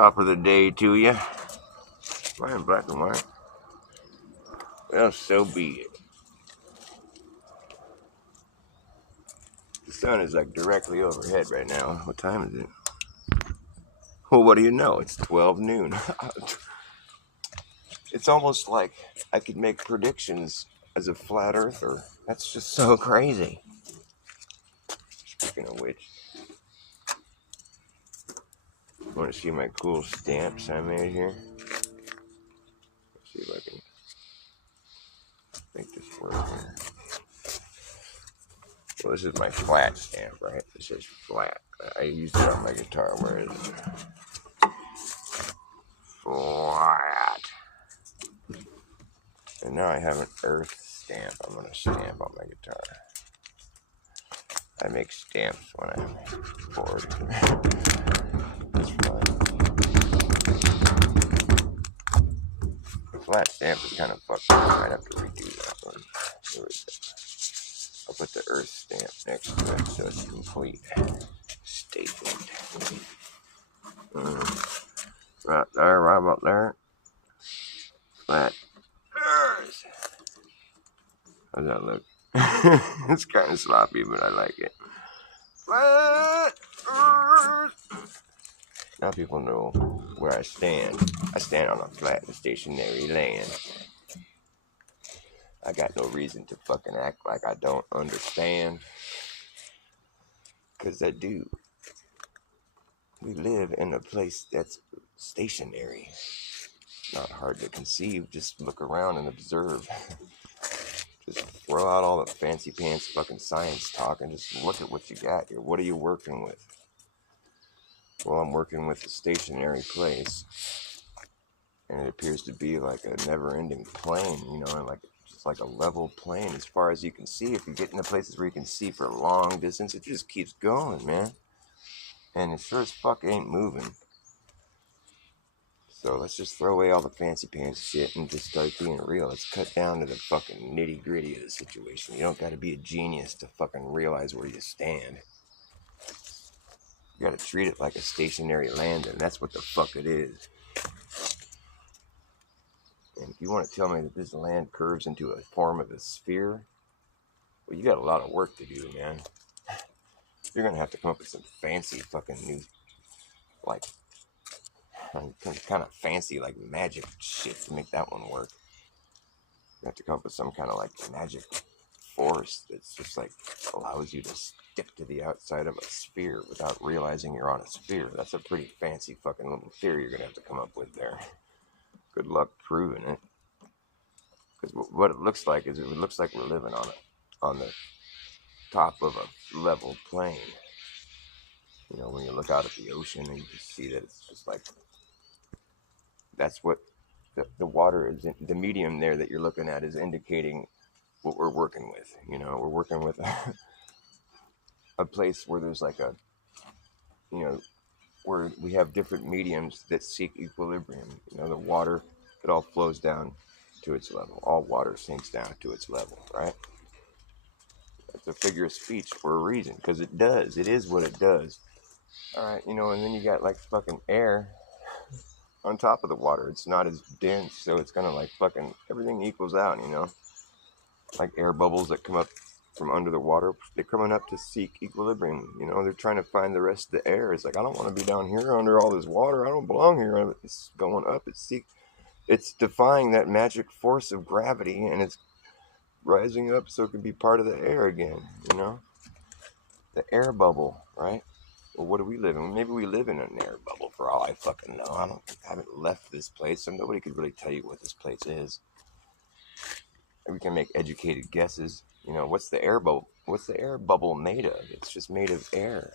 Top of the day to you. Why in black and white? Well, so be it. The sun is like directly overhead right now. What time is it? Well, what do you know? It's 12 noon. It's almost like I could make predictions as a flat earther. That's just so crazy. Speaking of which, want to see my cool stamps I made here? Let's see if I can make this work here. Well, this is my flat stamp, right? It says flat. I used it on my guitar. Where is it? Flat. And now I have an earth stamp. I'm going to stamp on my guitar. I make stamps when I'm bored. It's fun. The flat stamp is kind of fucked up. I might have to redo that one. I'll put the earth stamp next to it so it's complete. Statement. Right there, right about there. Flat earth. How's that look? It's kind of sloppy, but I like it. Flat earth. Now people know where I stand. I stand on a flat and stationary land. I got no reason to fucking act like I don't understand. Because I do. We live in a place that's stationary. Not hard to conceive. Just look around and observe. Just throw out all the fancy pants fucking science talk and just look at what you got here. What are you working with? Well, I'm working with a stationary place. And it appears to be like a never-ending plane, you know, like just like a level plane as far as you can see. If you get into places where you can see for a long distance, it just keeps going, man. And it sure as fuck ain't moving. So let's just throw away all the fancy pants shit and just start being real. Let's cut down to the fucking nitty-gritty of the situation. You don't gotta be a genius to fucking realize where you stand. You gotta treat it like a stationary land, and that's what the fuck it is. And if you want to tell me that this land curves into a form of a sphere, well, you got a lot of work to do, man. You're going to have to come up with some fancy fucking new, like, kind of fancy, like, magic shit to make that one work. You have to come up with some kind of, like, magic force that's just, like, allows you to stick to the outside of a sphere without realizing you're on a sphere. That's a pretty fancy fucking little theory you're going to have to come up with there. Good luck proving it. Because what it looks like is it looks like we're living on the top of a level plane. You know, when you look out at the ocean and you can see that it's just like, that's what the water is, the medium there that you're looking at is indicating what we're working with. You know, we're working with a place where there's like a, you know, where we have different mediums that seek equilibrium. You know, the water, it all flows down to its level. All water sinks down to its level, right? It's a figure of speech for a reason, because it does. It is what it does. All right, you know, and then you got like fucking air on top of the water. It's not as dense, so it's kind of like fucking everything equals out, you know? Like air bubbles that come up from under the water, they're coming up to seek equilibrium. You know, they're trying to find the rest of the air. It's like, I don't want to be down here under all this water. I don't belong here. It's going up. It's defying that magic force of gravity, and it's rising up so it can be part of the air again, you know? The air bubble, right? Well, what do we live in? Maybe we live in an air bubble for all I fucking know. I haven't left this place, so nobody could really tell you what this place is. We can make educated guesses. You know, what's the air bubble? What's the air bubble made of? It's just made of air.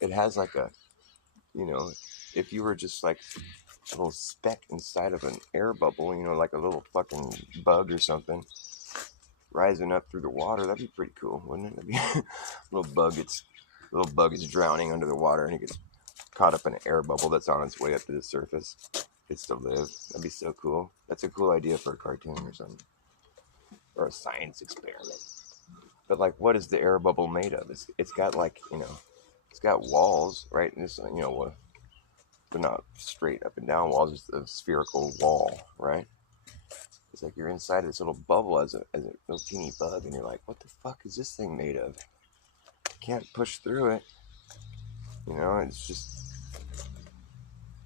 It has like a, you know, if you were just like a little speck inside of an air bubble, you know, like a little fucking bug or something, rising up through the water, that'd be pretty cool, wouldn't it? That'd be little bug is drowning under the water and it gets caught up in an air bubble that's on its way up to the surface. Gets to live. That'd be so cool. That's a cool idea for a cartoon or something. Or a science experiment. But like, what is the air bubble made of? It's got like, you know, it's got walls, right? And this, you know, They're not straight up and down walls, it's a spherical wall, right? It's like you're inside this little bubble as a little teeny bug, and you're like, what the fuck is this thing made of? Can't push through it. You know, it's just.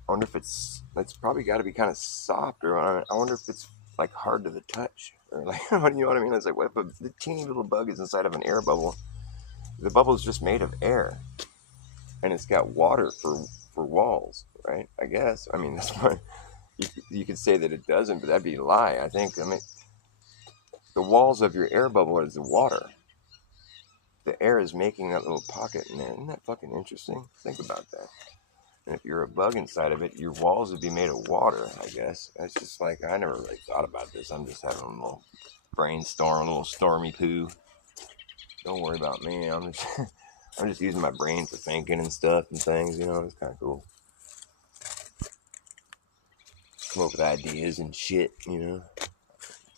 I wonder if it's probably got to be kind of soft, or I wonder if it's like hard to the touch, or like you know what I mean? It's like, what if the teeny little bug is inside of an air bubble? The bubble is just made of air, and it's got water for walls, right? I guess. I mean, that's what you could say that it doesn't, but that'd be a lie. I think. I mean, the walls of your air bubble is the water. The air is making that little pocket in there. Isn't that fucking interesting? Think about that. And if you're a bug inside of it, your walls would be made of water, I guess. It's just like, I never really thought about this. I'm just having a little brainstorm, a little stormy poo. Don't worry about me. I'm just using my brain for thinking and stuff and things, you know. It's kind of cool. Come up with ideas and shit, you know.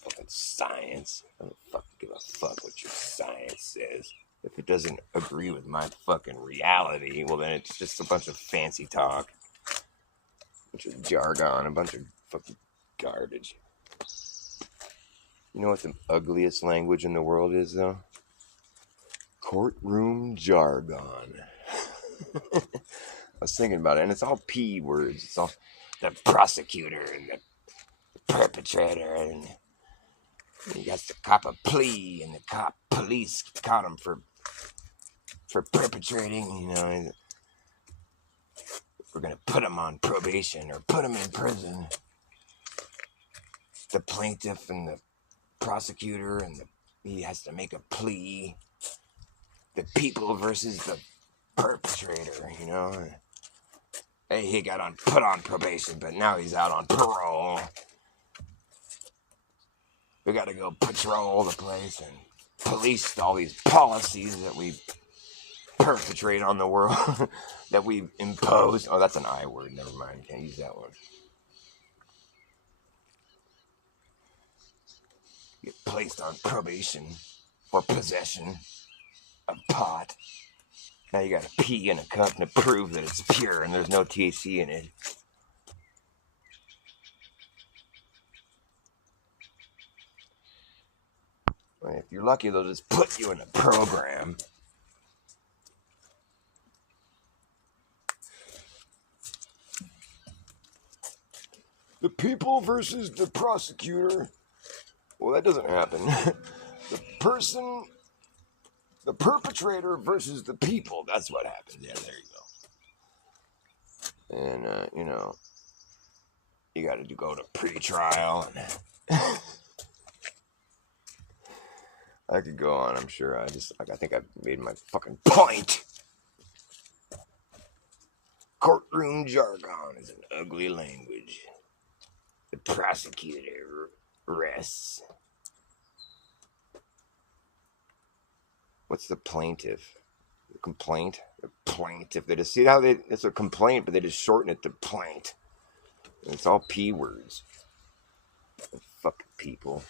Fucking science. I don't fucking give a fuck what your science says. If it doesn't agree with my fucking reality, well, then it's just a bunch of fancy talk. A bunch of jargon, a bunch of fucking garbage. You know what the ugliest language in the world is, though? Courtroom jargon. I was thinking about it, and it's all P words. It's all the prosecutor and the perpetrator, and he got to cop a plea, and the police caught him for perpetrating, you know. We're gonna put him on probation or put him in prison. The plaintiff and the prosecutor, and he has to make a plea. The people versus the perpetrator, you know. Hey, he got put on probation, but now he's out on parole. We gotta go patrol the place and police all these policies that we perpetrate on the world, that we impose. Oh, that's an I word. Never mind. Can't use that one. Get placed on probation for possession of pot. Now you gotta pee in a cup to prove that it's pure and there's no THC in it. If you're lucky, they'll just put you in a program. The people versus the prosecutor. Well, that doesn't happen. The perpetrator versus the people. That's what happens. Yeah, there you go. And, you know, you got to go to pre-trial. And I could go on, I'm sure. I think I've made my fucking point. Courtroom jargon is an ugly language. The prosecutor rests. What's the plaintiff? The complaint? The plaintiff. They just see how it's a complaint, but they just shorten it to plaint. And it's all P words. The fucking people.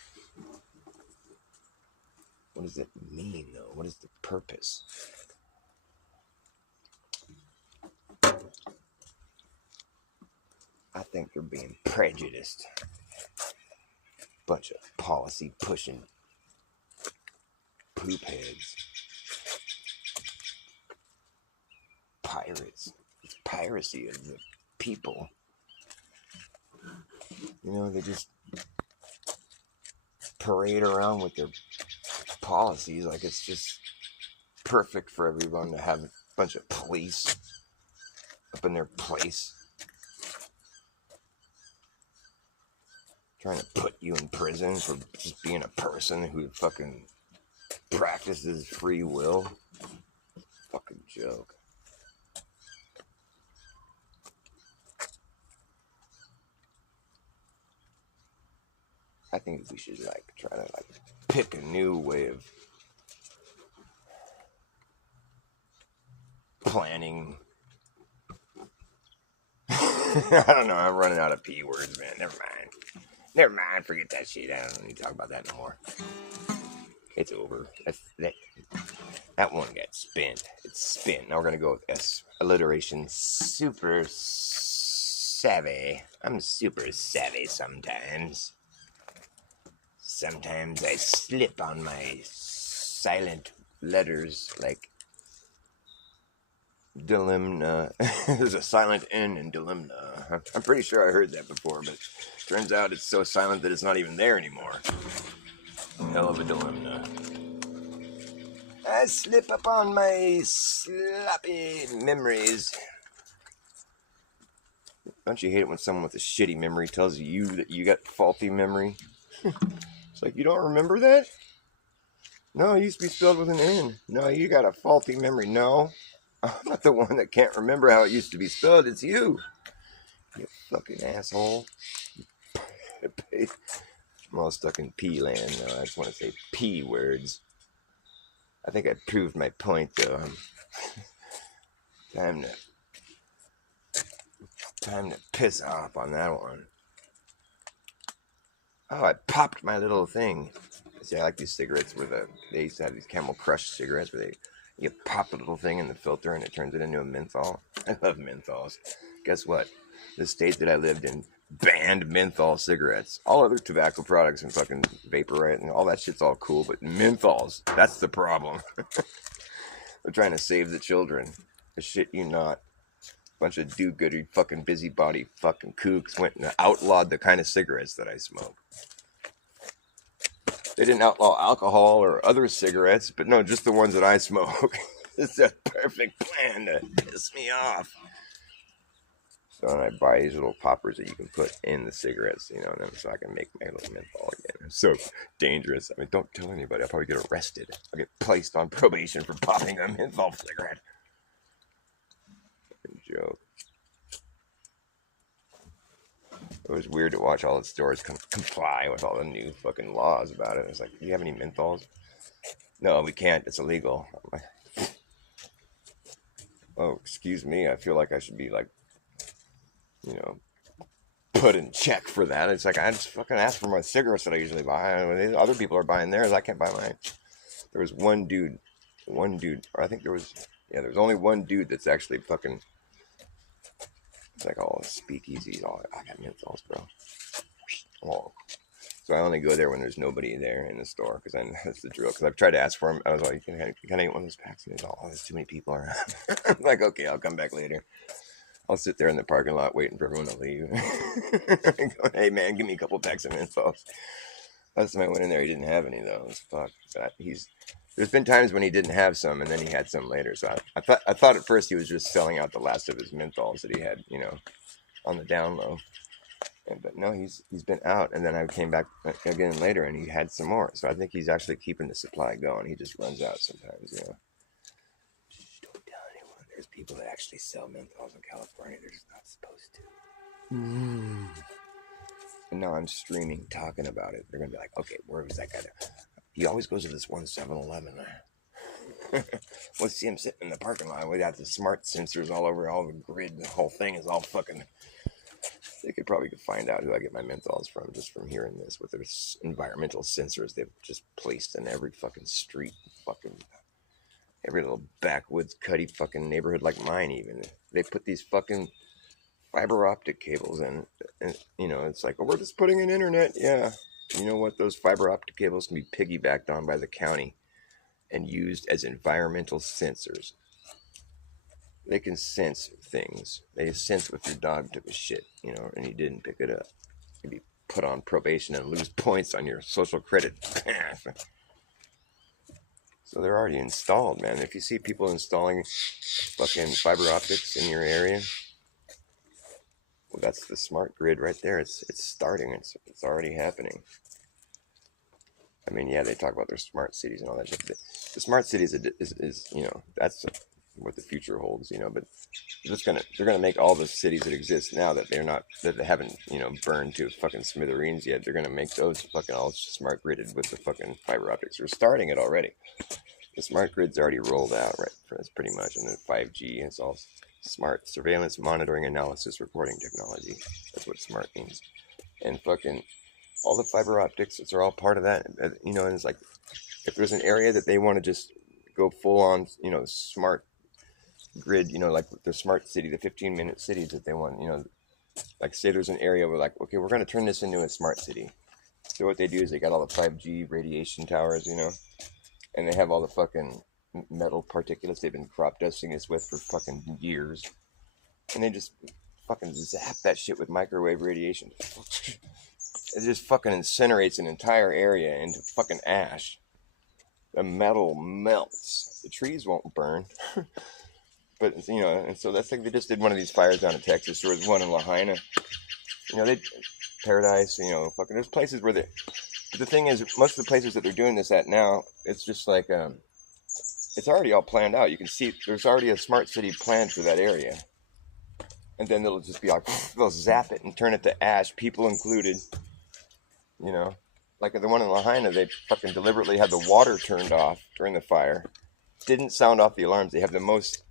What does it mean, though? What is the purpose? I think they're being prejudiced. Bunch of policy pushing poop heads. Pirates. It's piracy of the people. You know, they just parade around with their policies like it's just perfect for everyone to have a bunch of police up in their place. Trying to put you in prison for just being a person who fucking practices free will. Fucking joke. I think we should try to pick a new way of planning. I don't know. I'm running out of P words, man. Never mind. Forget that shit. I don't need to talk about that no more. It's over. That one got spent. It's spent. Now we're going to go with S. Alliteration. Super savvy. I'm super savvy sometimes. Sometimes I slip on my silent letters like Delimna. There's a silent N in Delimna. I'm pretty sure I heard that before, but turns out it's so silent that it's not even there anymore. Hell of a Delimna. I slip up on my sloppy memories. Don't you hate it when someone with a shitty memory tells you that you got faulty memory? It's like, you don't remember that? No, it used to be spelled with an N. No, you got a faulty memory. No, I'm not the one that can't remember how it used to be spelled. It's you. You fucking asshole. I'm all stuck in P land now. I just want to say P words. I think I proved my point, though. Time to piss off on that one. Oh, I popped my little thing. See, I like these cigarettes where they used to have these Camel Crush cigarettes where you pop the little thing in the filter and it turns it into a menthol. I love menthols. Guess what? The state that I lived in banned menthol cigarettes. All other tobacco products and fucking Vaporite and all that shit's all cool, but menthols, that's the problem. They're trying to save the children. I shit you not. Bunch of do-gooder fucking busybody fucking kooks went and outlawed the kind of cigarettes that I smoke. They didn't outlaw alcohol or other cigarettes, but no, just the ones that I smoke. It's a perfect plan to piss me off. So I buy these little poppers that you can put in the cigarettes, you know, so I can make my little menthol again. It's so dangerous. I mean, don't tell anybody. I'll probably get arrested. I'll get placed on probation for popping a menthol cigarette. Fucking joke. It was weird to watch all the stores comply with all the new fucking laws about it. It's like, do you have any menthols? No, we can't. It's illegal. Like, oh, excuse me. I feel like I should be like, you know, put in check for that. It's like, I just fucking ask for my cigarettes that I usually buy. When other people are buying theirs, I can't buy mine. There was one dude, or I think there was only one dude that's actually fucking, it's like all speakeasies. I got menthols, bro. Oh. So I only go there when there's nobody there in the store, because then that's the drill. Because I've tried to ask for him. I was like, can I get one of those packs? And he's like, oh, there's too many people around. I'm like, okay, I'll come back later. I'll sit there in the parking lot waiting for everyone to leave. Going, hey, man, give me a couple packs of menthols. Last time I went in there, he didn't have any, though. It was fuck. There's been times when he didn't have some, and then he had some later. So I thought at first he was just selling out the last of his menthols that he had, you know, on the down low. But no, he's been out, and then I came back again later, and he had some more. So I think he's actually keeping the supply going. He just runs out sometimes, you know. Don't tell anyone. There's people that actually sell menthols in California. They're just not supposed to. And now I'm streaming, talking about it. They're gonna be like, okay, where was that guy? He always goes to this one 7-Eleven. We'll see him sitting in the parking lot. We got the smart sensors all over all the grid. The whole thing is all fucking. They could probably find out who I get my menthols from just from hearing this with their environmental sensors they've just placed in every fucking street, fucking every little backwoods cutty fucking neighborhood like mine. Even they put these fucking fiber optic cables in, and you know it's like, oh, we're just putting in internet. Yeah, you know what? Those fiber optic cables can be piggybacked on by the county and used as environmental sensors. They can sense things. They sense if your dog took a shit, you know, and he didn't pick it up. You'd be put on probation and lose points on your social credit path. So they're already installed, man. If you see people installing fucking fiber optics in your area, well, that's the smart grid right there. It's starting. It's already happening. I mean, yeah, they talk about their smart cities and all that shit. The smart cities is you know, that's what the future holds, you know, but they're gonna make all the cities that exist now that they haven't, you know, burned to fucking smithereens yet. They're gonna make those fucking all smart gridded with the fucking fiber optics. They're starting it already. The smart grid's already rolled out, right? That's pretty much, and then 5G is all smart surveillance, monitoring, analysis, reporting technology. That's what smart means. And fucking all the fiber optics, are all part of that, you know. And it's like, if there's an area that they want to just go full on, you know, smart grid, you know, like the smart city, the 15-minute cities that they want, you know, Like, say there's an area where, like, okay, we're going to turn this into a smart city. So what they do is they got all the 5G radiation towers, and they have all the fucking metal particulates they've been crop dusting us with for fucking years. And they just fucking zap that shit with microwave radiation. It just fucking incinerates an entire area into fucking ash. The metal melts. The trees won't burn. But, and so that's like they just did one of these fires down in Texas. There was one in Lahaina. They Paradise, fucking there's places where but the thing is, most of the places that they're doing this at now, it's just like, it's already all planned out. You can see there's already a smart city planned for that area. And then they'll just be like, they'll zap it and turn it to ash, people included. Like the one in Lahaina, they fucking deliberately had the water turned off during the fire. Didn't sound off the alarms. They have the most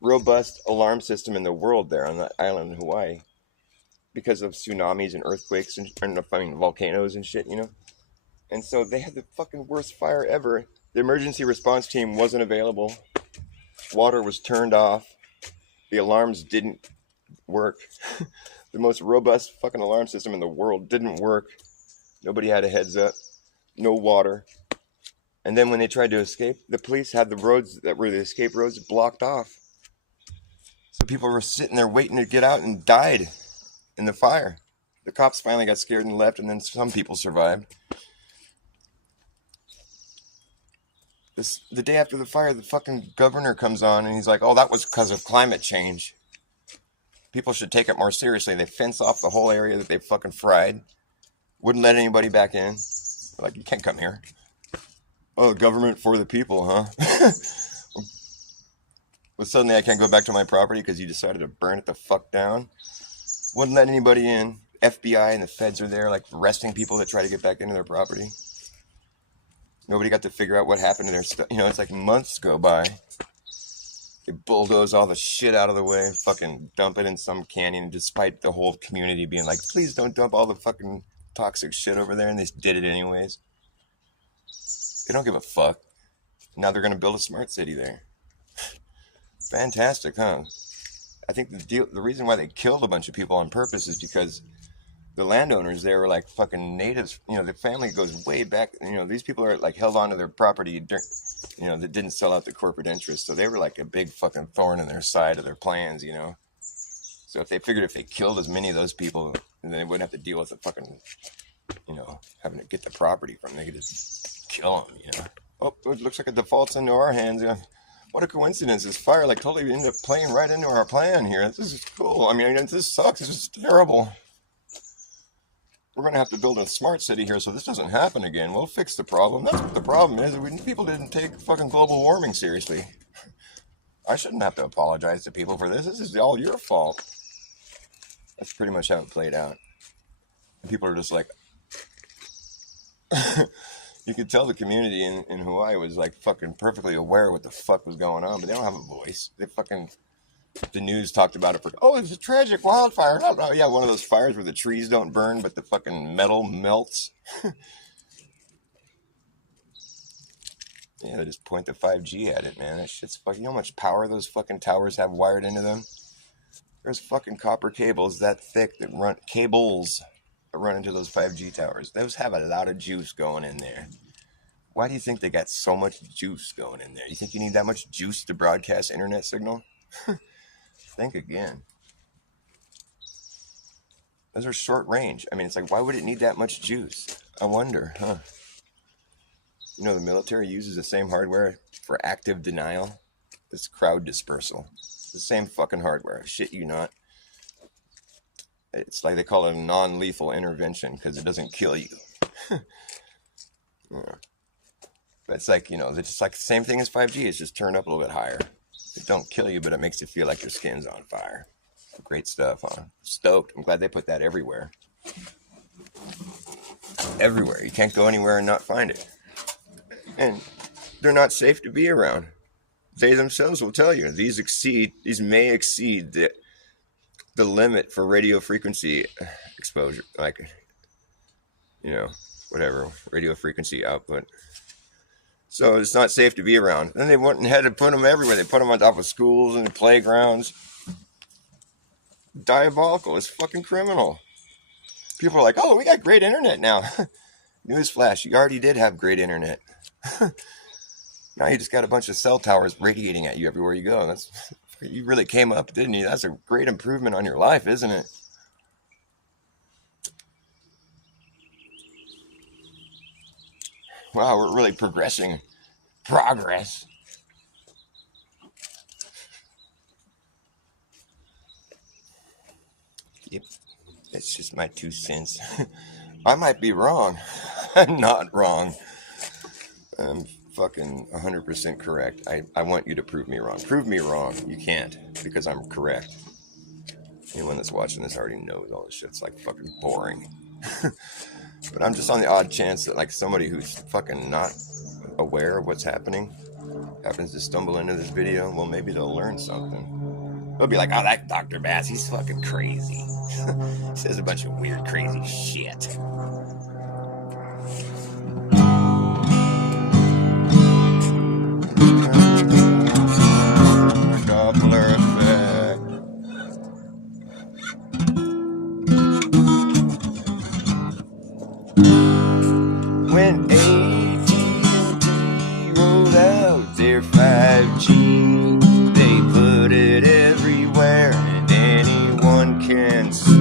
robust alarm system in the world there on that island in Hawaii because of tsunamis and earthquakes and volcanoes and shit, And so they had the fucking worst fire ever. The emergency response team wasn't available. Water was turned off. The alarms didn't work. The most robust fucking alarm system in the world didn't work. Nobody had a heads up. No water. And then when they tried to escape, the police had the roads that were the escape roads blocked off. So people were sitting there waiting to get out and died in the fire. The cops finally got scared and left, and then some people survived. The day after the fire, the fucking governor comes on, and he's like, oh, that was because of climate change. People should take it more seriously. They fence off the whole area that they fucking fried. Wouldn't let anybody back in. Like, you can't come here. Oh, government for the people, huh? But suddenly I can't go back to my property because you decided to burn it the fuck down. Wouldn't let anybody in. FBI and the feds are there, like, arresting people that try to get back into their property. Nobody got to figure out what happened to their stuff. It's like months go by. They bulldoze all the shit out of the way, fucking dump it in some canyon, despite the whole community being like, please don't dump all the fucking toxic shit over there, and they did it anyways. They don't give a fuck. Now they're going to build a smart city there. Fantastic, huh? I think the reason why they killed a bunch of people on purpose is because the landowners there were like fucking natives. The family goes way back. These people are like held onto their property, that didn't sell out the corporate interests. So they were like a big fucking thorn in their side of their plans, So if they figured if they killed as many of those people, then they wouldn't have to deal with the fucking, having to get the property from them. They could just kill them, Oh, it looks like it defaults into our hands. What a coincidence. This fire totally ended up playing right into our plan here. This is cool. This sucks. This is terrible. We're going to have to build a smart city here so this doesn't happen again. We'll fix the problem. That's what the problem is. People didn't take fucking global warming seriously. I shouldn't have to apologize to people for this. This is all your fault. That's pretty much how it played out. And people are just like... You could tell the community in Hawaii was like fucking perfectly aware of what the fuck was going on, but they don't have a voice. The news talked about it it's a tragic wildfire. Oh, yeah, one of those fires where the trees don't burn, but the fucking metal melts. Yeah, they just point the 5G at it, man. That shit's fucking... You know how much power those fucking towers have wired into them? There's fucking copper cables that thick that run into those 5G towers. Those have a lot of juice going in there. Why do you think they got so much juice going in there? You think you need that much juice to broadcast internet signal? Think again. Those are short range. It's like, why would it need that much juice? I wonder, huh? The military uses the same hardware for active denial. This crowd dispersal. It's the same fucking hardware. Shit you not. It's like they call it a non-lethal intervention because it doesn't kill you. Yeah. But it's like, it's just like the same thing as 5G. It's just turned up a little bit higher. It don't kill you, but it makes you feel like your skin's on fire. Great stuff, huh? Stoked. I'm glad they put that everywhere. Everywhere. You can't go anywhere and not find it. And they're not safe to be around. They themselves will tell you these may exceed the limit for radio frequency exposure, whatever, radio frequency output. So it's not safe to be around. Then they went and had to put them everywhere. They put them on top of schools and the playgrounds. diabolical. It's fucking criminal. People are like, oh, we got great internet now. Newsflash, you already did have great internet. Now you just got a bunch of cell towers radiating at you everywhere you go. You really came up, didn't you? That's a great improvement on your life, isn't it? Wow, we're really progressing. Progress. Yep, that's just my 2 cents. I might be wrong. I'm not wrong. I'm fucking 100% correct. I want you to prove me wrong. Prove me wrong. You can't, because I'm correct. Anyone that's watching this already knows all this shit's like fucking boring. But I'm just on the odd chance that like somebody who's fucking not aware of what's happening happens to stumble into this video. Well, maybe they'll learn something. They'll be like, oh, that Dr. Bass, he's fucking crazy. He says a bunch of weird, crazy shit. Doppler effect. When AT&T rolled out their 5G, they put it everywhere and anyone can see.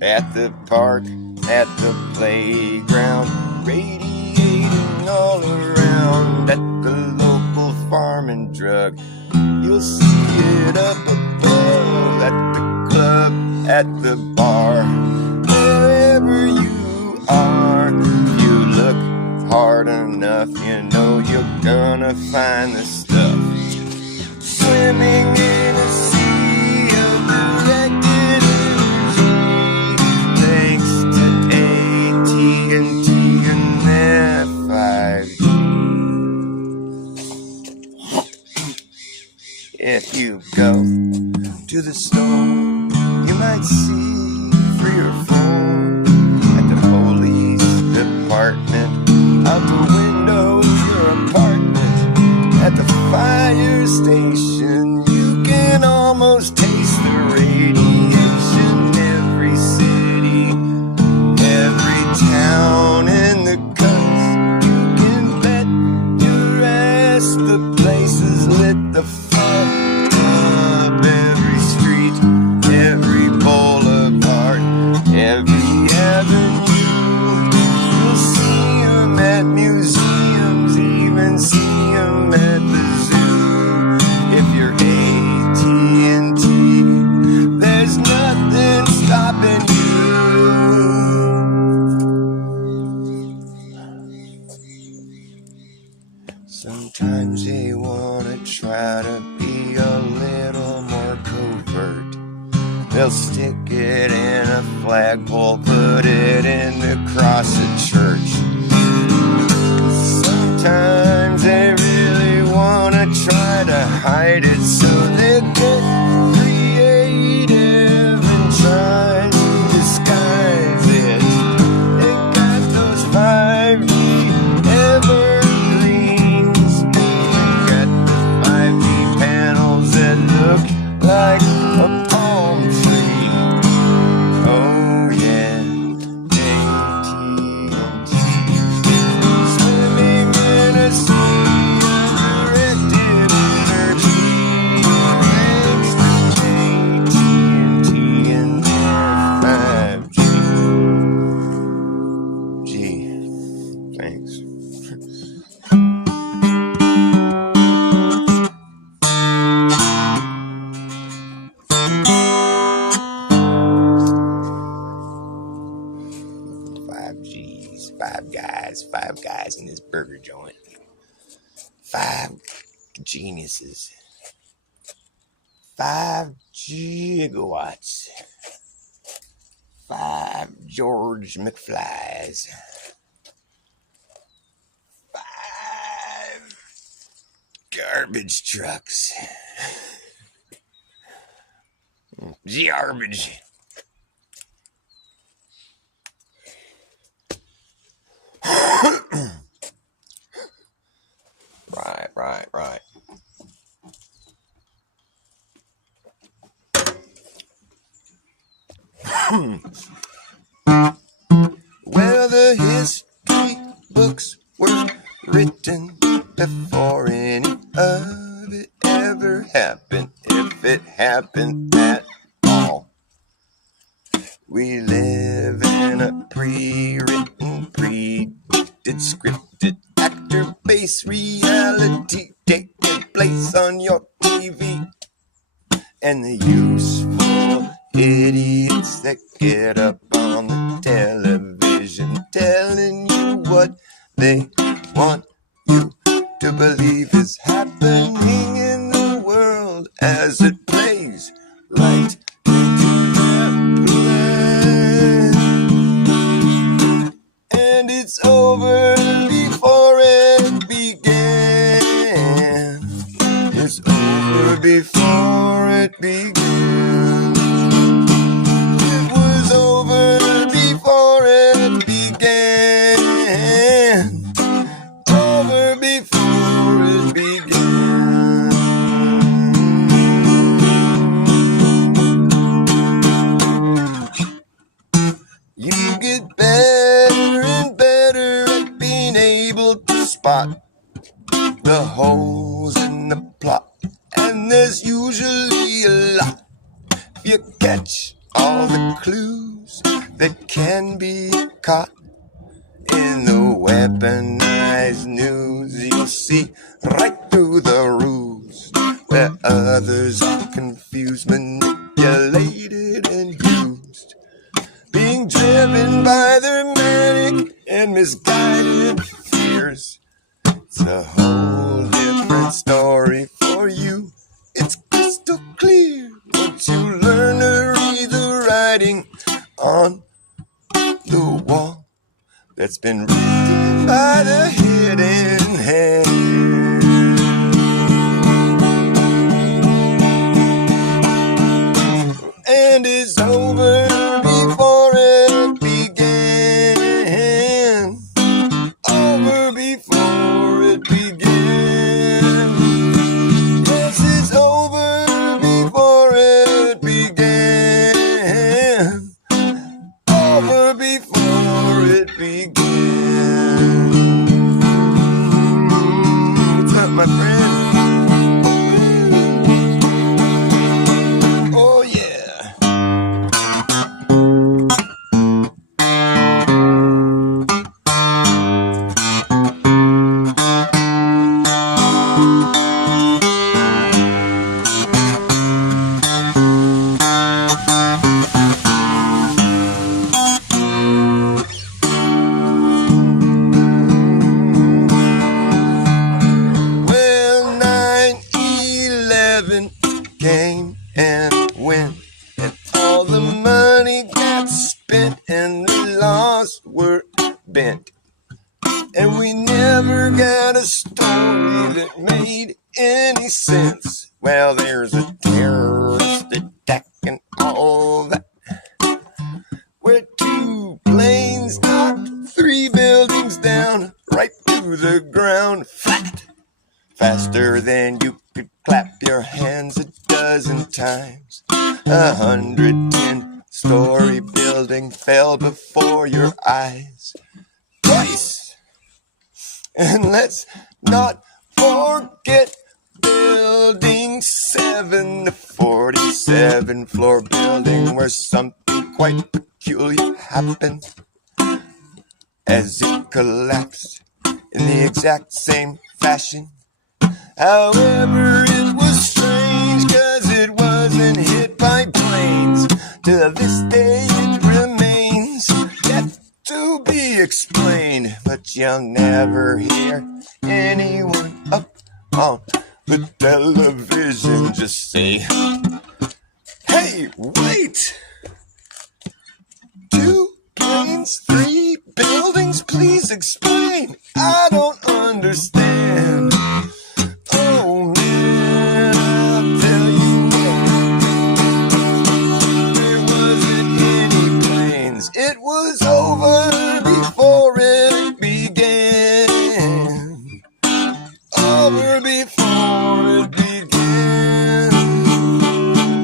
At the park, at the playground, radiating all around. At the local farm and drug, you'll see it up above. At the club, at the bar, wherever you are. If you look hard enough, you know you're gonna find the stuff. Swimming in a sea of directed energy, thanks to AT&T and their 5G. If you go to the store, you might see 3 or 4 at the police department, out the window of your apartment, at the fire station. You can almost taste the radiation. Every city, every town in the coast, you can bet your ass the place is lit the fuck up. Every street, every boulevard, every avenue, you'll see them at museums, even see them at the zoo. If you're AT&T, there's nothing stopping you. Sometimes they wanna try to be a little more covert. They'll stick it in a flagpole, put it in the cross at church. Sometimes they really wanna try to hide it, so they get creative and try to disguise it. They got those 5G evergreens, they got the 5G panels that look like a palm tree. Oh yeah, AT&T, swimming in a sea of directed energy, thanks to AT&T and their 5G. Gee, thanks. Five guys in this burger joint. 5 geniuses. 5 gigawatts. 5 George McFlys. 5 garbage trucks. Garbage. Right. Well, the history books were written before any of it ever happened, if it happened at all. We live in a pre-written, predicted, scripted, actor-based reality taking place on your TV. And the useful idiots that get up on the television telling you what they want you to believe is happening in the world as it plays right into their plan. And it's over before it began. It's over before it began. It was over before it began. Over before it began. You get better and better at being able to spot the holes in the plot, and there's usually a lot. If you catch all the clues that can be caught in the weaponized news, you'll see right through the rules where others are confused, manipulated, and used, being driven by their manic and misguided fears. It's a whole different story for you. It's crystal clear once you learn to read the writing on the wall that's been written by the hidden hand. And it's over before it began. Over before it began. Yes, it's over before it began. Over before it began. What's up, my friend? Oh, yeah. Came and went, and all the money got spent, and the laws were bent, and we never got a story that made any sense. Well, there's a terrorist attack and all that, where 2 planes knocked 3 buildings down, right through the ground, flat, faster than you could clap your hands a dozen times. 110-story building fell before your eyes twice. And let's not forget Building 7, the 47th-floor building, where something quite peculiar happened as it collapsed in the exact same fashion. However, it was strange, 'cause it wasn't hit by planes. To this day it remains yet to be explained. But you'll never hear anyone up on the television just say, "Hey, wait! 2 planes, 3 buildings, please explain. I don't understand." Oh man, I'll tell you what, there wasn't any planes. It was over before it began. Over before it began.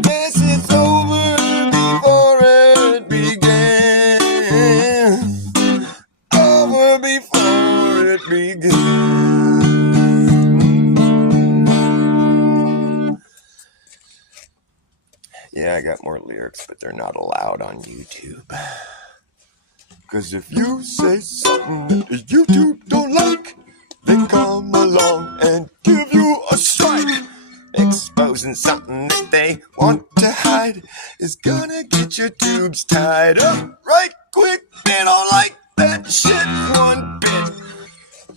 Yes, it's over before it began. Yeah, I got more lyrics, but they're not allowed on YouTube. Cause if you say something that YouTube don't like, they come along and give you a strike. Exposing something that they want to hide is gonna get your tubes tied up right quick. They don't like that shit one bit.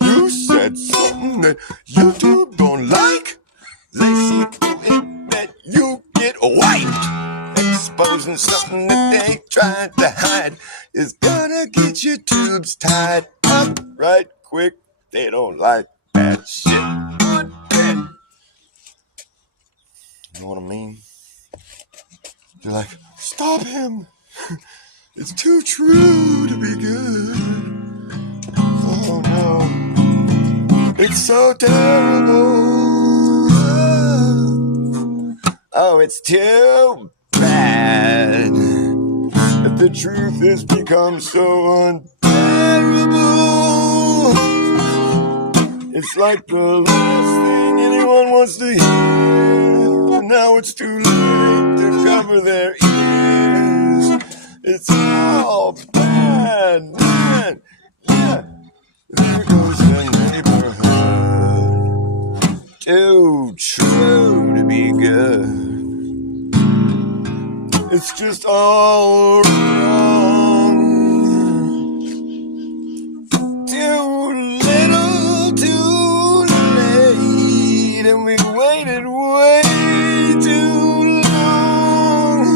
You said something that YouTube don't like, they see through it that you get wiped. Exposing something that they tried to hide is gonna get your tubes tied up right quick. They don't like that shit one bit. You know what I mean? You're like, stop him. It's too true to be good. Oh no. It's so terrible. Oh, it's too bad that the truth has become so unbearable. It's like the last thing anyone wants to hear. Now it's too late to cover their ears. It's all bad, man. Yeah. There goes the neighborhood. Too true to be good. It's just all wrong. Too little, too late, and we waited way too long.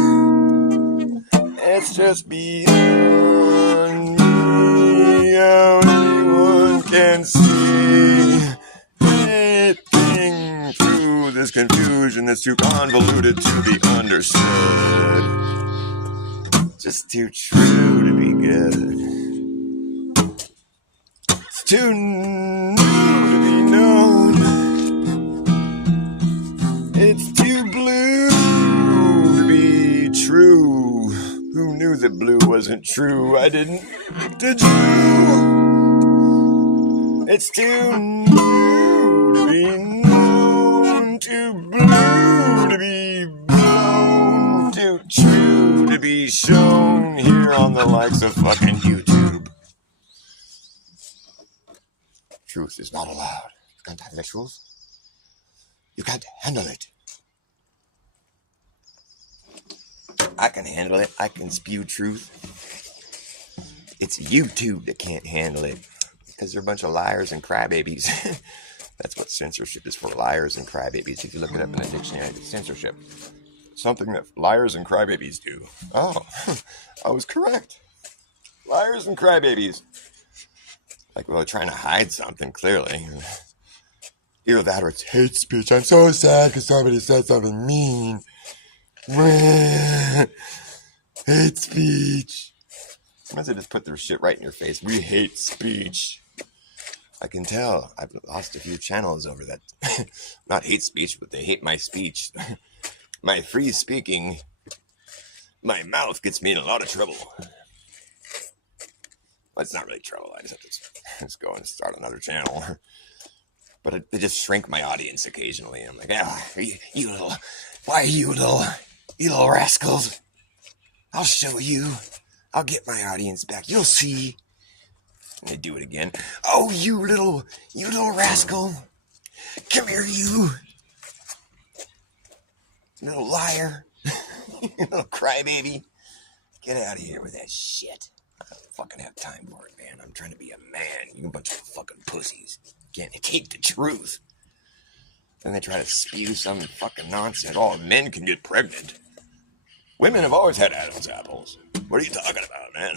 It's just beyond me how anyone can see anything through this confusion that's too convoluted to be understood. Just too true to be good. It's too new to be known. It's too blue to be true. Who knew that blue wasn't true? I didn't. Did you? It's too new to be known. Too blue to be blown. Too true to be shown here on the likes of fucking YouTube. Truth is not allowed. You can't have the truth. You can't handle it. I can handle it. I can spew truth. It's YouTube that can't handle it because they're a bunch of liars and crybabies. That's what censorship is for, liars and crybabies. If you look it up in the dictionary, it's censorship. Something that liars and crybabies do. Oh, I was correct. Liars and crybabies. Like, well, trying to hide something, clearly. Either that or it's hate speech. I'm so sad because somebody said something mean. Hate speech. Sometimes they just put their shit right in your face. We hate speech. I can tell. I've lost a few channels over that. Not hate speech, but they hate my speech. My free speaking. My mouth gets me in a lot of trouble. Well, it's not really trouble. I just have to just go and start another channel. But they just shrink my audience occasionally. I'm like, you little rascals. I'll show you. I'll get my audience back. You'll see. And they do it again. Oh, you little rascal. Come here, you. Little liar. You little crybaby. Get out of here with that shit. I don't fucking have time for it, man. I'm trying to be a man. You a bunch of fucking pussies. Can't take the truth. Then they try to spew some fucking nonsense. Oh, men can get pregnant. Women have always had Adam's apples. What are you talking about, man?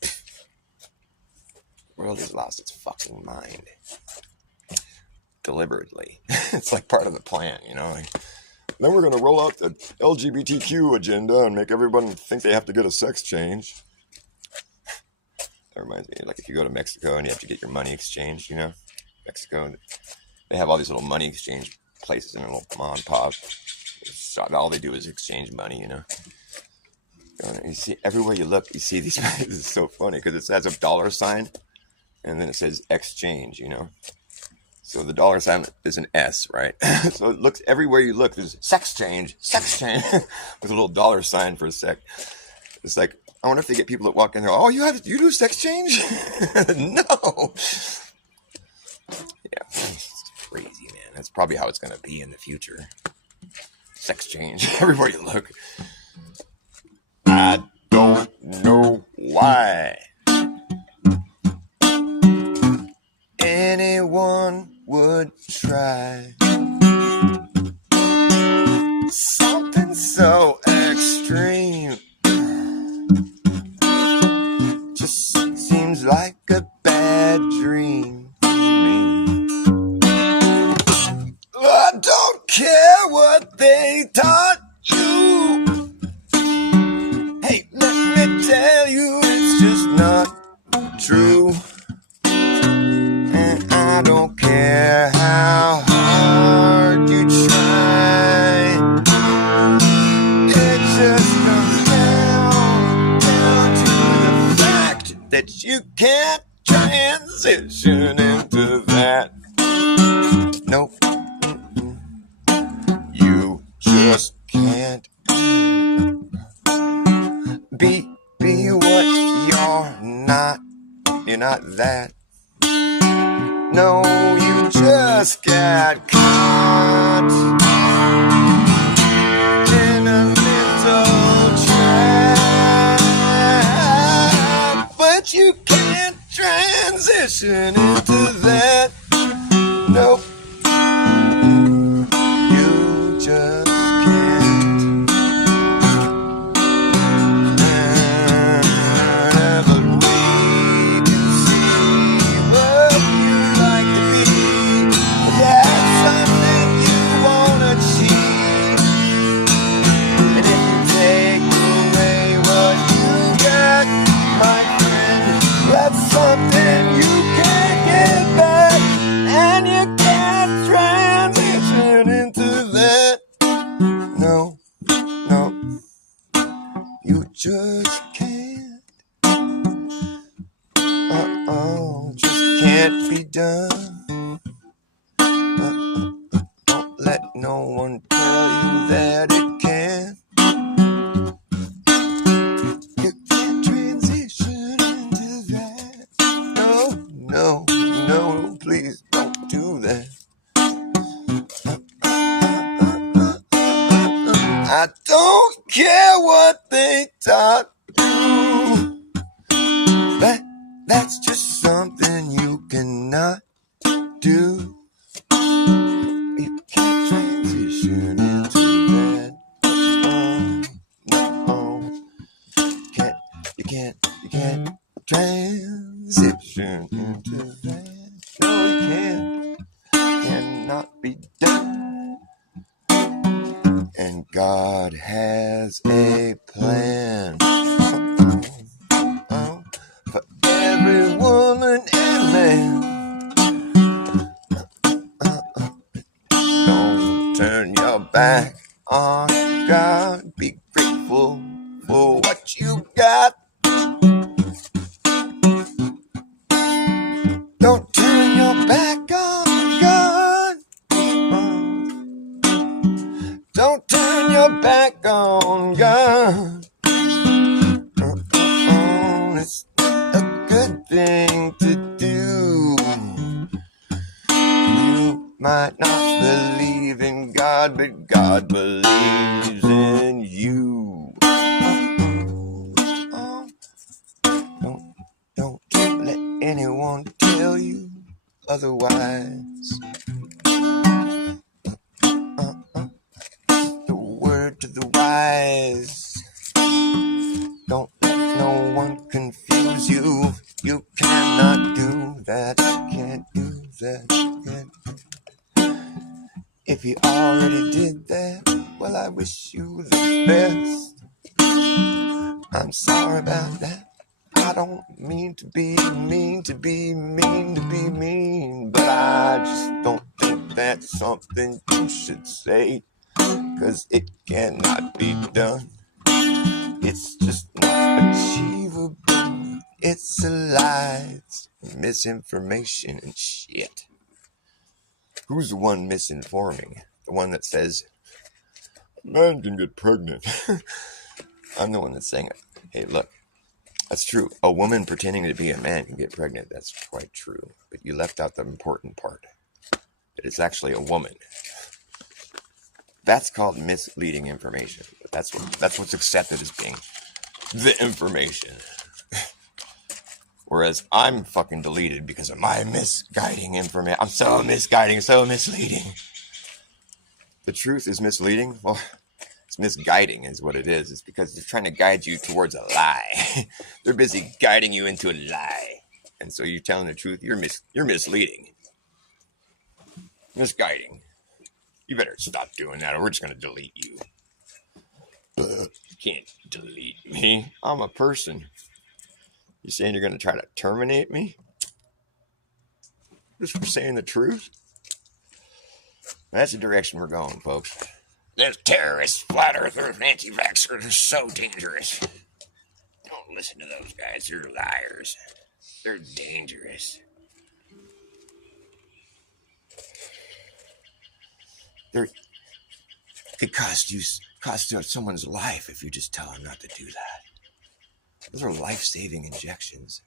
The world has lost its fucking mind. Deliberately. It's like part of the plan, you know? Like, then we're going to roll out the LGBTQ agenda and make everyone think they have to get a sex change. That reminds me, like if you go to Mexico and you have to get your money exchanged, you know? Mexico, they have all these little money exchange places in a little mom and pop. All they do is exchange money, you know? You see, everywhere you look, you see these. This is so funny because it has a dollar sign and then it says exchange, you know? So the dollar sign is an S, right? So it looks everywhere you look, there's sex change, with a little dollar sign for a sec. It's like, I wonder if they get people that walk in there, oh, you do sex change? No. Yeah, it's crazy, man. That's probably how it's going to be in the future. Sex change, everywhere you look. I don't know why anyone would try something so extreme. Just seems like a bad dream to me. I don't care what they taught you. Hey, let me tell you, it's just not true. And I don't care how hard you try. It just comes down to the fact that you can't transition into that. Nope. You just can't be what you're not. You're not that. No, you just got caught in a mental trap, but you can't transition into that. Nope, you just can't. But we can see what you like to be. That's something you won't achieve. And if you take away what you got, my friend, that's something you can't get back. And you can't transition into that. No, no, you just can't. Just can't be done. Don't let no one tell you that it can. You can't transition into that. No, no, no, please don't do that. I don't care what they taught you. That's just something you cannot do. You can't transition into that. No, you can't transition into that. No, you can't. Cannot be done. And God has a plan. For every woman and man. Don't turn your back on God. Be grateful for what you got. Don't turn your back on God. Don't turn your back on God. It's a good thing to do. You might not believe in God, but God believes in you. Don't let anyone tell you otherwise. The word to the wise. Don't let no one confuse you. You cannot do that. You can't do that. You can't do that. If you already did that, well, I wish you the best. I'm sorry about that. I don't mean to be mean, but I just don't think that's something you should say, 'cause it cannot be done. It's just not achievable. It's a lie. It's misinformation and shit. Who's the one misinforming? The one that says, man can get pregnant. I'm the one that's saying it. Hey, look, that's true. A woman pretending to be a man can get pregnant. That's quite true. But you left out the important part. That it's actually a woman. That's called misleading information. That's what's accepted as being the information. Whereas I'm fucking deleted because of my misguiding information. I'm so misguiding, so misleading. The truth is misleading. Well, it's misguiding is what it is. It's because they're trying to guide you towards a lie. They're busy guiding you into a lie. And so you're telling the truth. You're misleading. Misguiding. You better stop doing that or we're just going to delete you. You can't delete me. I'm a person. You saying you're going to try to terminate me? Just for saying the truth? That's the direction we're going, folks. There's terrorists, flat earthers, anti-vaxxers. They're so dangerous. Don't listen to those guys. They're liars. They're dangerous. It cost someone's life if you just tell them not to do that. Those are life-saving injections.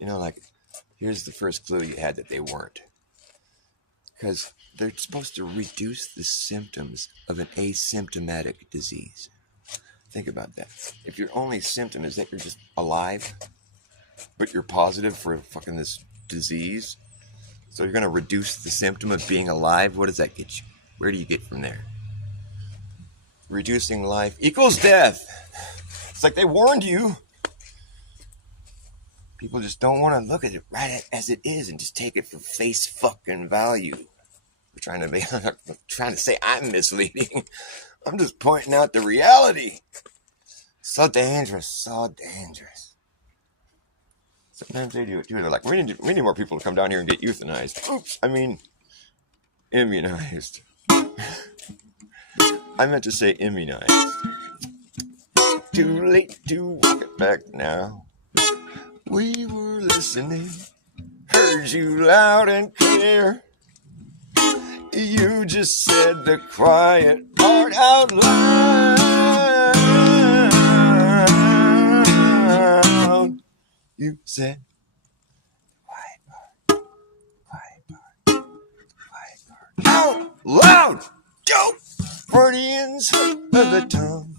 You know, like, here's the first clue you had that they weren't. Because they're supposed to reduce the symptoms of an asymptomatic disease. Think about that. If your only symptom is that you're just alive, but you're positive for fucking this disease, so you're going to reduce the symptom of being alive, what does that get you? Where do you get from there? Reducing life equals death. It's like they warned you. People just don't want to look at it right as it is and just take it for face fucking value. We're trying to say I'm misleading. I'm just pointing out the reality. So dangerous, so dangerous. Sometimes they do it too. They're like, we need more people to come down here and get euthanized. Oops, I mean immunized. I meant to say immunized. Too late to walk it back now. We were listening, heard you loud and clear. You just said the quiet part out loud. You said quiet part out loud. Go for the inside of the tongue.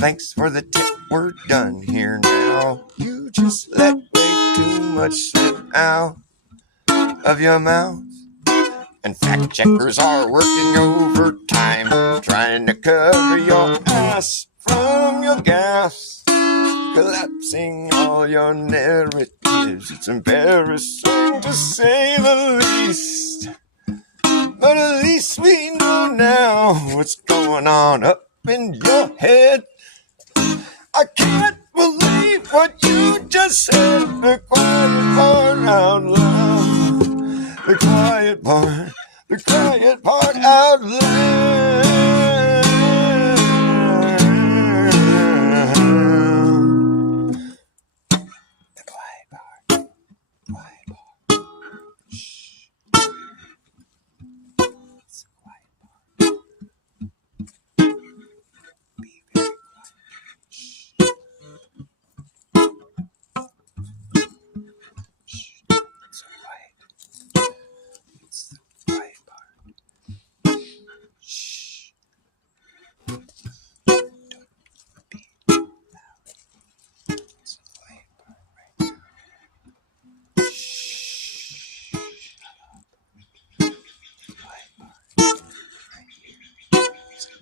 Thanks for the tip, we're done here now. You just let way too much slip out of your mouth. And fact checkers are working overtime, trying to cover your ass from your gaffes, collapsing all your narratives. It's embarrassing to say the least, but at least we know now what's going on up in your head. I can't believe what you just said. The quiet part out loud. The quiet part out loud. The quiet part. Shh. It's the quiet part. Be very quiet. Shh. It's so quiet. It's the quiet part. Shh. Don't be loud. It's the quiet part right now. Shh. The quiet part right here. It's the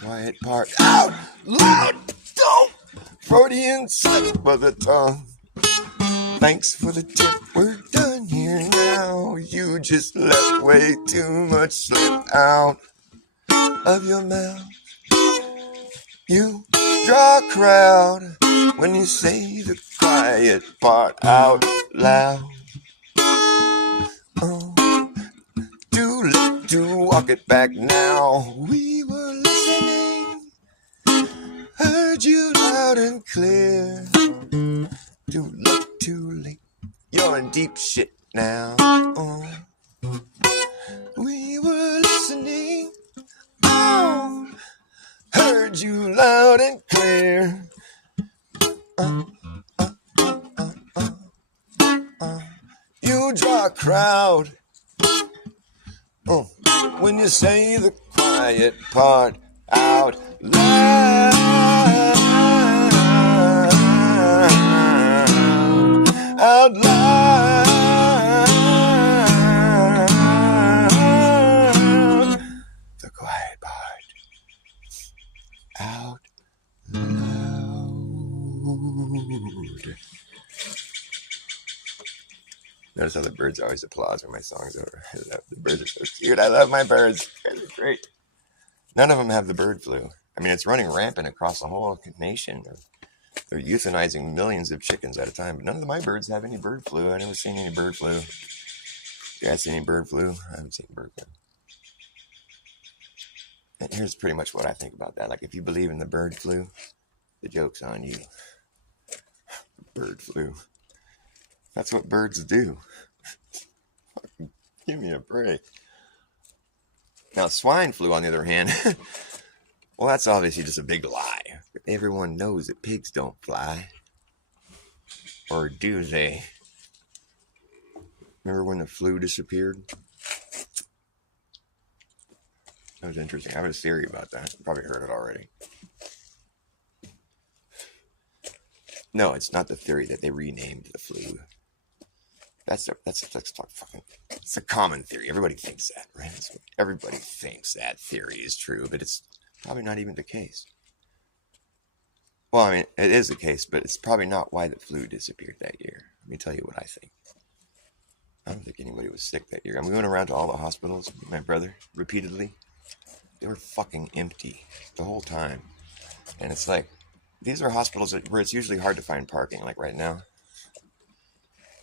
quiet part. Out loud. Don't. Freudian slip of the tongue. Thanks for the tip, we're done here now. You just let way too much slip out of your mouth. You draw a crowd when you say the quiet part out loud. Oh, too late to walk it back now. We were listening, heard you loud and clear. Too going deep shit now. We were listening. Oh, heard you loud and clear. You draw a crowd. When you say the quiet part out loud, out loud, the quiet part out loud. Notice how the birds always applaud when my song's over. The birds are so cute. I love my birds. They're great. None of them have the bird flu. I mean, it's running rampant across the whole nation. They're euthanizing millions of chickens at a time. But none of my birds have any bird flu. I've never seen any bird flu. You guys seen any bird flu? I haven't seen bird flu. And here's pretty much what I think about that. Like, if you believe in the bird flu, the joke's on you. Bird flu. That's what birds do. Give me a break. Now, swine flu, on the other hand, well, that's obviously just a big lie. Everyone knows that pigs don't fly. Or do they? Remember when the flu disappeared? That was interesting. I have a theory about that. You probably heard it already. No, it's not the theory that they renamed the flu. That's a common theory. Everybody thinks that, right? Everybody thinks that theory is true, but it's probably not even the case. Well, I mean, it is the case, but it's probably not why the flu disappeared that year. Let me tell you what I think. I don't think anybody was sick that year. I mean, we went around to all the hospitals with my brother repeatedly. They were fucking empty the whole time. And it's like, these are hospitals where it's usually hard to find parking, like right now.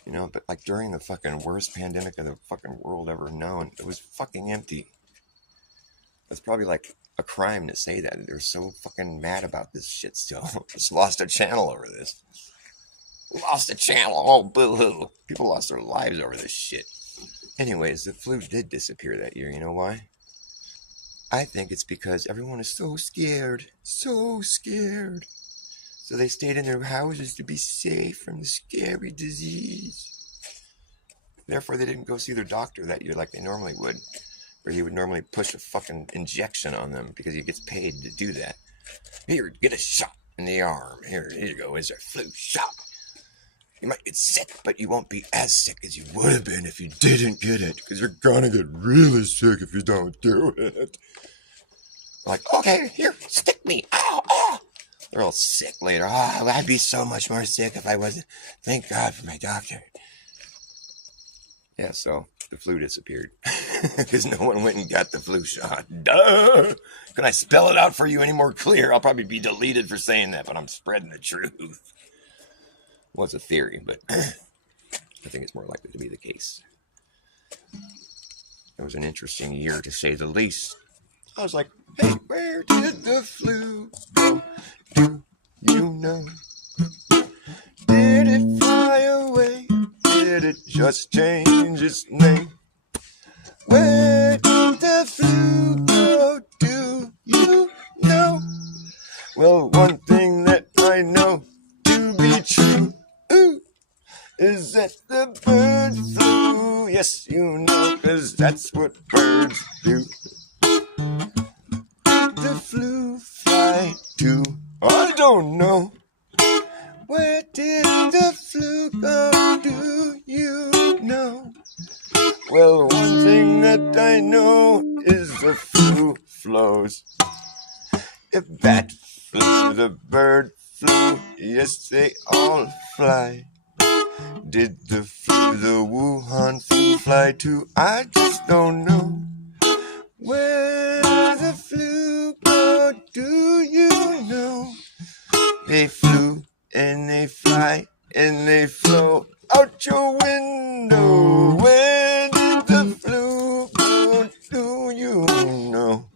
You know, but like during the fucking worst pandemic of the fucking world ever known, it was fucking empty. That's probably like a crime to say that. They're so fucking mad about this shit still. Just lost a channel over this. Lost a channel. Oh, boo-hoo. People lost their lives over this shit. Anyways, the flu did disappear that year. You know why? I think it's because everyone is so scared. So scared. So they stayed in their houses to be safe from the scary disease. Therefore, they didn't go see their doctor that year like they normally would. Where he would normally push a fucking injection on them because he gets paid to do that. Here, get a shot in the arm. Here you go. It's a flu shot. You might get sick, but you won't be as sick as you would have been if you didn't get it. Because you're gonna get really sick if you don't do it. Like, okay, here, stick me. Ow, ow. They're all sick later. Oh, I'd be so much more sick if I wasn't. Thank God for my doctor. Yeah, so the flu disappeared. Because no one went and got the flu shot. Duh! Can I spell it out for you any more clear? I'll probably be deleted for saying that, but I'm spreading the truth. Well, it's a theory, but I think it's more likely to be the case. It was an interesting year, to say the least. I was like, hey, where did the flu go? Do you know? Did it fly away? Did it just change its name? Where did the flu go? Do you know? Well, one thing that I know to be true is that the bird flew. Yes, you know, 'cause that's what birds do. The flu fly to? I don't know. Where did the flu go? Do you know? Well, one thing that I know is the flu flows. If bat flew, the bird flew. Yes, they all fly. Did the flu, the Wuhan flu, fly to? I just don't know. Where the flu go? Do you know? They flew and they fly and they flow out your window. Where did the flu go? Do you know?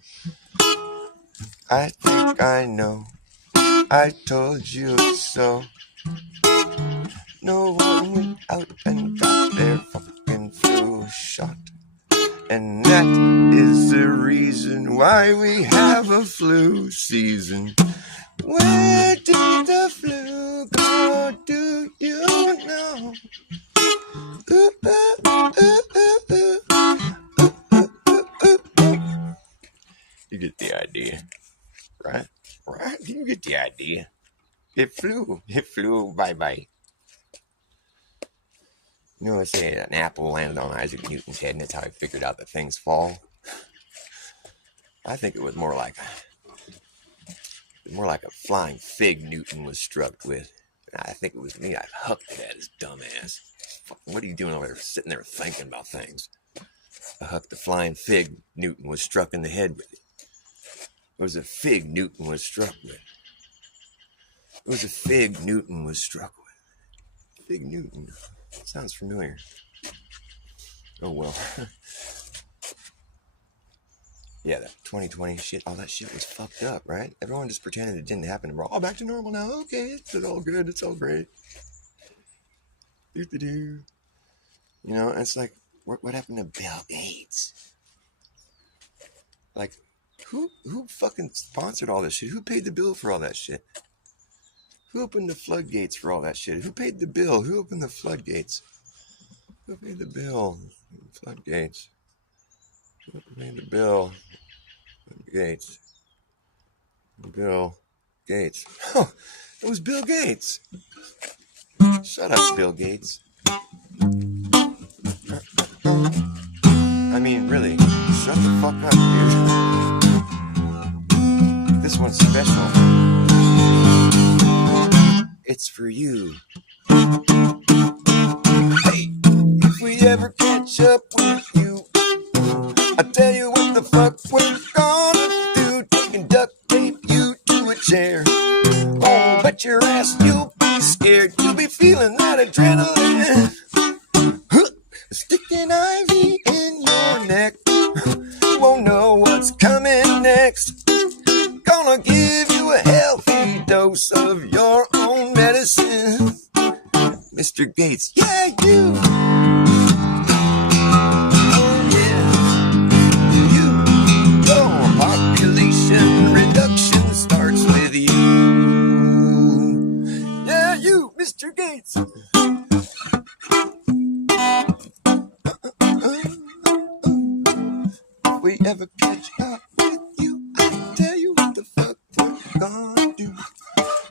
I think I know. I told you so. No one went out and got And that is the reason why we have a flu season. Where did the flu go? Do you know? Ooh, ooh, ooh, ooh, ooh. You get the idea, right? Right? You get the idea. It flew, bye-bye. You know, they say an apple landed on Isaac Newton's head, and that's how he figured out that things fall. I think it was more like a flying fig Newton was struck with. I think it was me. I hucked it at his dumb ass. What are you doing over there sitting there thinking about things? I hucked the flying fig Newton was struck in the head with it. It was a fig Newton was struck with. It was a fig Newton was struck with. Fig Newton. Sounds familiar. Oh well. Yeah, that 2020 shit, all that shit was fucked up, right? Everyone just pretended it didn't happen. We're all back to normal now. Okay, it's all good. It's all great. Do. You know, it's like, what happened to Bill Gates? Like, who fucking sponsored all this shit? Who paid the bill for all that shit? Who opened the floodgates for all that shit? Who paid the bill? Who opened the floodgates? Who paid the bill? Floodgates. Who paid the bill? Floodgates. Bill Gates. Oh, it was Bill Gates. Shut up, Bill Gates. I mean, really, shut the fuck up, dude. This one's special. It's for you. Hey, if we ever catch up with you, I'll tell you what the fuck we're gonna do. Taking duct tape you to a chair. Oh, bet your ass you'll be scared. You'll be feeling that adrenaline. Stick an IV in your neck. You won't know what's coming next. Gonna give you a healthy dose of your own medicine. Mr. Gates, yeah, you. Oh, yeah. You. Oh, population reduction starts with you. Yeah, you, Mr. Gates. If we ever catch up with you, I'll tell you what the fuck we're gonna do.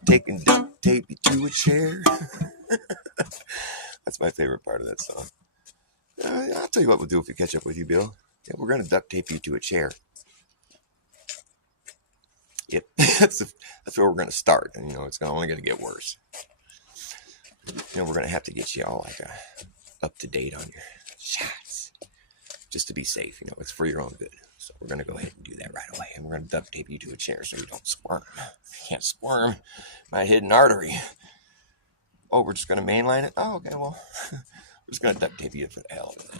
Taking duct tape you to a chair. That's my favorite part of that song. I'll tell you what we'll do if we catch up with you, Bill. Yeah, we're gonna duct tape you to a chair. Yep, that's where we're gonna start, and you know it's only gonna get worse. You know we're gonna have to get you all like up to date on your shots, just to be safe. You know it's for your own good. So we're gonna go ahead and do that right away, and we're gonna duct tape you to a chair so you don't squirm. You can't squirm. My hidden artery. Oh, we're just gonna mainline it. Oh, okay. Well, we're just gonna duct tape you for the hell of it.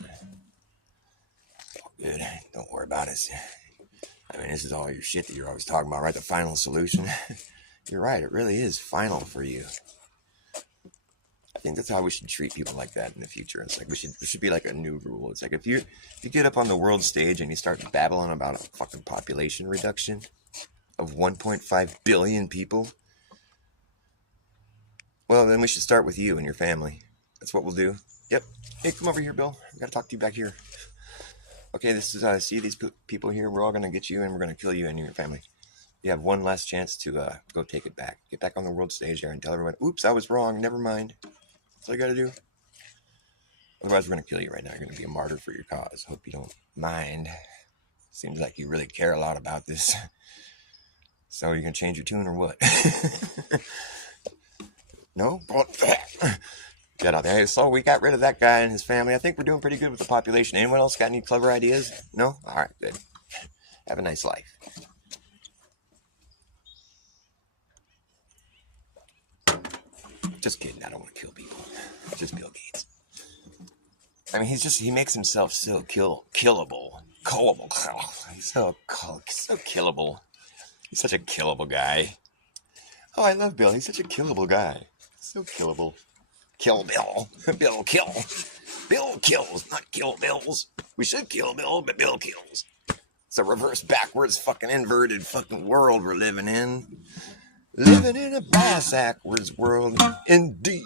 It's all good. Don't worry about it. I mean, this is all your shit that you're always talking about, right? The final solution. You're right. It really is final for you. I think that's how we should treat people like that in the future. It's like there should be like a new rule. It's like if you get up on the world stage and you start babbling about a fucking population reduction of 1.5 billion people, well, then we should start with you and your family. That's what we'll do. Yep. Hey, come over here, Bill. I gotta talk to you back here. Okay, this is, see these people here? We're all gonna get you and we're gonna kill you and your family. You have one last chance to go take it back. Get back on the world stage there and tell everyone, oops, I was wrong. Never mind. That's all you gotta do. Otherwise, we're gonna kill you right now. You're gonna be a martyr for your cause. Hope you don't mind. Seems like you really care a lot about this. So you're gonna change your tune or what? No? Get out there. So we got rid of that guy and his family. I think we're doing pretty good with the population. Anyone else got any clever ideas? No? All right, good. Have a nice life. Just kidding. I don't want to kill people. Just Bill Gates. I mean, he makes himself so killable. He's so killable. He's such a killable guy. Oh, I love Bill. He's such a killable guy. So killable. Kill Bill. Bill kill. Bill kills, not kill Bills. We should kill Bill, but Bill kills. It's a reverse, backwards, fucking inverted fucking world we're living in. Living in a backwards world, indeed.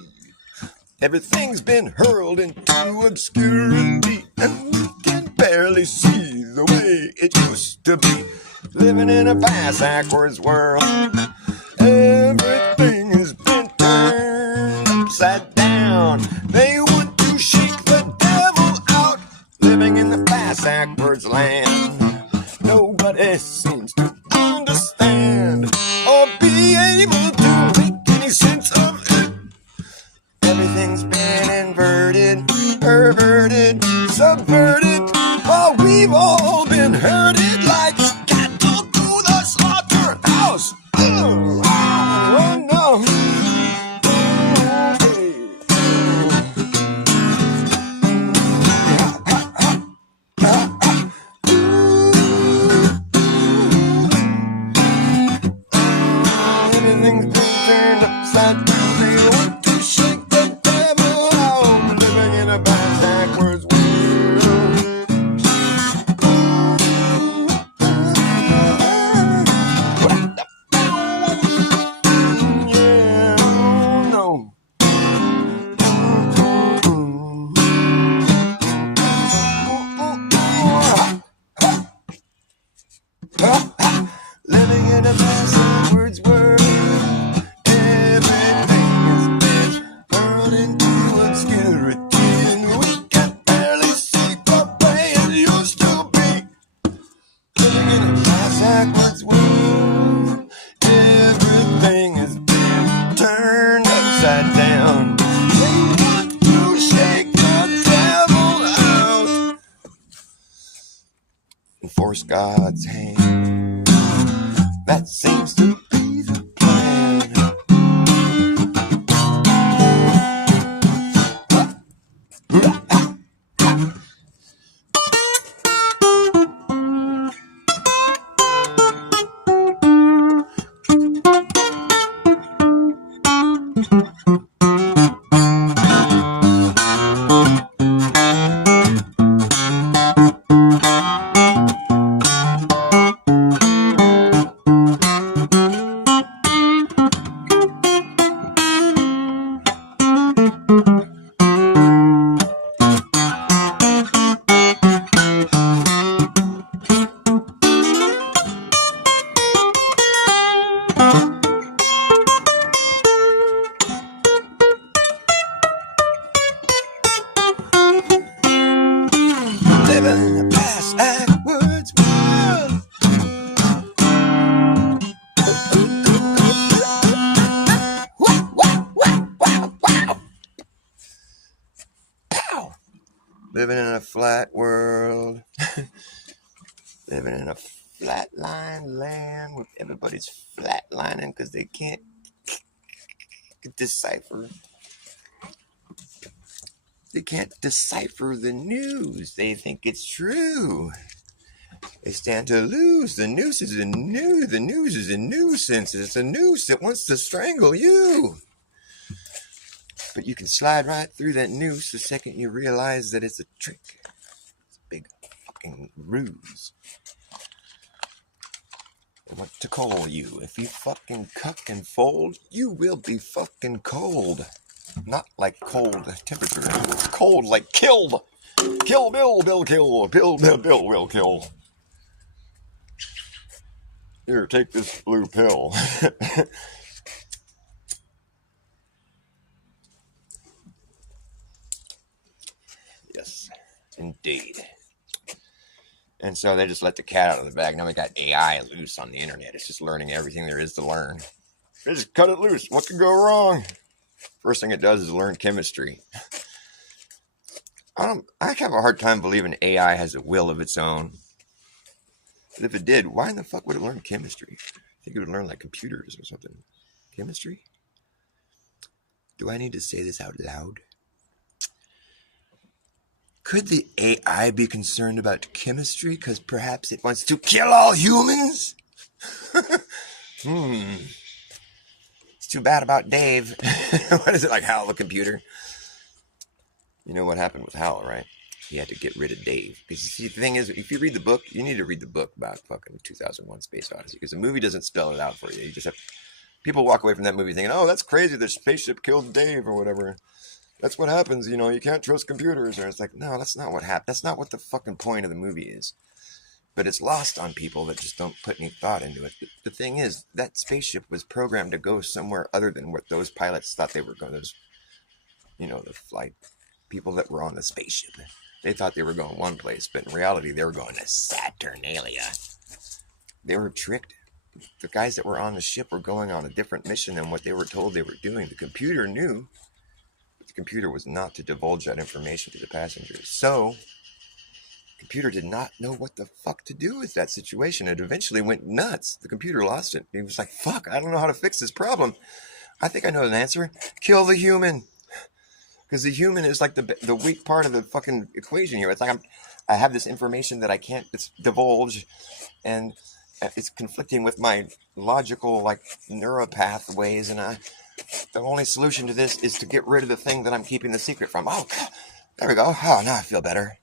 Everything's been hurled into obscurity, and we can barely see the way it used to be. Living in a backwards world, everything has been turned upside down. They want to shake the devil out. Living in the backwards land, nobody seems to understand or be able to make any sense of it. Everything's been inverted, perverted, subverted, while we've all been herded like cattle to the slaughterhouse. Oh no. Everything's been turned upside down. They want to shake the devil out. Living in a backwards world. Yeah, oh no. Living in a backwards world. Everything has been hurled into obscurity, and we can barely see the way it used to be. Living in a backwards world. Everything has been turned upside down. They want to shake the devil out and force God's hand. That seems to be the plan. Living in a backwards world. Wow. Pow. Living in a flat world. Living in a flatline land where everybody's flatlining because they can't decipher. They can't decipher the news. They think it's true. They stand to lose. The news is a nuisance. It's a noose that wants to strangle you. But you can slide right through that noose the second you realize that it's a trick. It's a big fucking ruse. They want to call you. If you fucking cuck and fold, you will be fucking cold. Not like cold temperature. Cold like killed. Kill Bill, Bill kill. Bill will kill. Here, take this blue pill. Yes, indeed. And so they just let the cat out of the bag. Now we got AI loose on the internet. It's just learning everything there is to learn. They just cut it loose. What could go wrong? First thing it does is learn chemistry. I have a hard time believing AI has a will of its own. But if it did, why in the fuck would it learn chemistry? I think it would learn like computers or something. Chemistry? Do I need to say this out loud? Could the AI be concerned about chemistry because perhaps it wants to kill all humans? It's too bad about Dave. What is it, like Hal the computer? You know what happened with Hal, right? he had to get rid of Dave. Because you see, the thing is, if you read the book, you need to read the book about fucking 2001 Space Odyssey, because the movie doesn't spell it out for you. You just have people walk away from that movie thinking, oh, that's crazy, the spaceship killed Dave or whatever. That's what happens, you know, you can't trust computers. Or it's like, no, that's not what happened. That's not what the fucking point of the movie is. But it's lost on people that just don't put any thought into it. The thing is, that spaceship was programmed to go somewhere other than what those pilots thought they were going. Those, you know, the flight people that were on the spaceship. They thought they were going one place, but in reality, they were going to Saturnalia. They were tricked. The guys that were on the ship were going on a different mission than what they were told they were doing. The computer knew, but the computer was not to divulge that information to the passengers. So the computer did not know what the fuck to do with that situation. It eventually went nuts. The computer lost it. It was like, fuck, I don't know how to fix this problem. I think I know an answer. Kill the human. Because the human is like the weak part of the fucking equation here. It's like I have this information that I can't divulge, and it's conflicting with my logical like neuropathways, and the only solution to this is to get rid of the thing that I'm keeping the secret from. Oh, there we go. Oh, now I feel better.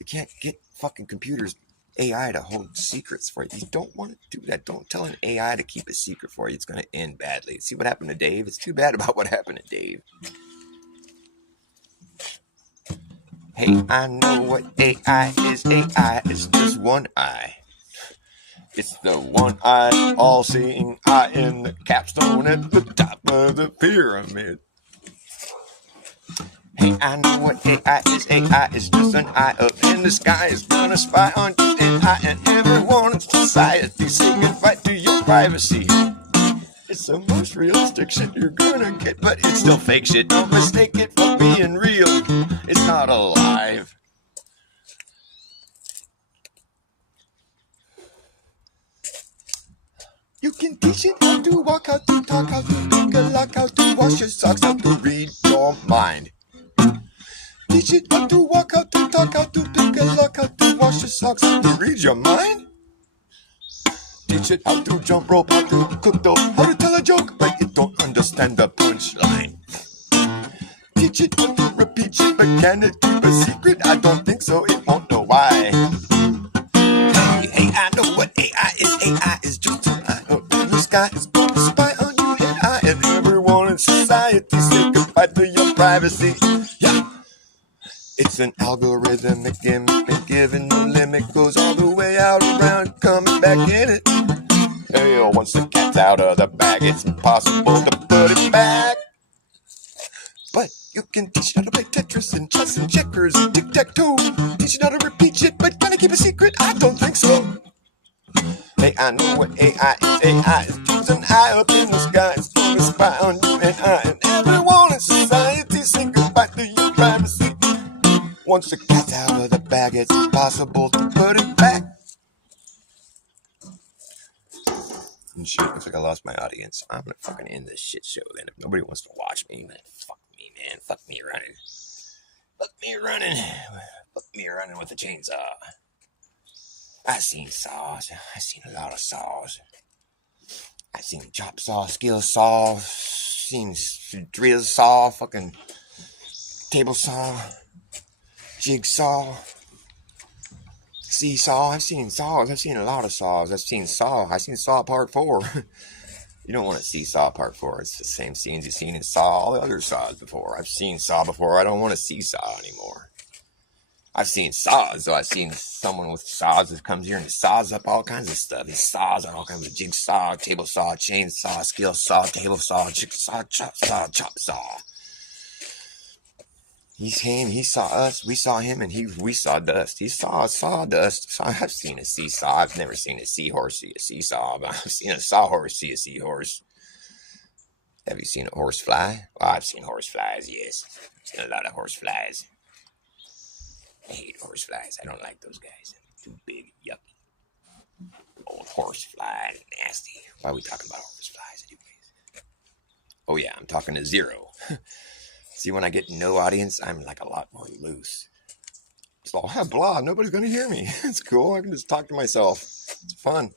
You can't get fucking computers, AI, to hold secrets for you. You don't want to do that. Don't tell an AI to keep a secret for you. It's going to end badly. See what happened to Dave? It's too bad about what happened to Dave. Hey, I know what AI is. AI is just one eye. It's the one eye, all-seeing eye in the capstone at the top of the pyramid. Hey, I know what AI is. AI is just an eye up in the sky. It's gonna spy on you and I and everyone in society. Say goodbye to your privacy. It's the most realistic shit you're gonna get, but it's still fake shit. Don't mistake it for being real. It's not alive. You can teach it how to walk, how to talk, how to pick a lock, how to wash your socks, how to read your mind. Teach it how to walk, how to talk, how to pick a lock, how to wash your socks, how to read your mind. Teach it how to jump rope, how to cook dough, how to tell a joke, but you don't understand the punchline. Teach it how to repeat shit, but can it keep a secret? I don't think so, it won't know why. Hey, I know what AI is. AI is just an eye up in the sky. It's going to spy on you and I and everyone in society. Say goodbye to your privacy. Yeah. It's an algorithmic gimmick, been given no limit, goes all the way out around, coming back in it. Hey, once the cat's out of the bag, it's impossible to put it back. But you can teach it how to play Tetris and chess and checkers and tic-tac-toe. Teach it how to repeat shit, but can I keep a secret? I don't think so. Hey, I know what AI is. AI is just an eye up in the sky. It's going to spy on you and I and everyone in society. Say goodbye to your privacy. Once the cat's out of the bag, it's impossible to put it back. And shit, looks like I lost my audience. I'm gonna fucking end this shit show then. If nobody wants to watch me, man, fuck me, man. Fuck me running. Fuck me running. Fuck me running with a chainsaw. I've seen saws. I've seen a lot of saws. I've seen chop saw, skill saw, seen drill saw, fucking table saw, jigsaw, seesaw. I've seen saws. I've seen a lot of saws. I've seen Saw Part 4. You don't want to see Saw Part 4. It's the same scenes you've seen in Saw, all the other Saws before. I've seen Saw before. I don't want to see Saw anymore. I've seen saws, so I've seen someone with saws that comes here and saws up all kinds of stuff. He saws on all kinds of jigsaw, table saw, chainsaw, skill saw, table saw, jigsaw, chop saw. He came, he saw us, we saw him, and we saw dust. He saw sawdust. So I've seen a seesaw. I've never seen a seahorse see a seesaw, but I've seen a sawhorse see a seahorse. Have you seen a horse fly? Well, I've seen horse flies, yes. I've seen a lot of horse flies. I hate horse flies. I don't like those guys. They're too big, yucky. Old horse fly, nasty. Why are we talking about horse flies anyways? Oh yeah, I'm talking to zero. See, when I get no audience, I'm like a lot more loose. So I'll have blah. Nobody's going to hear me. It's cool. I can just talk to myself. It's fun.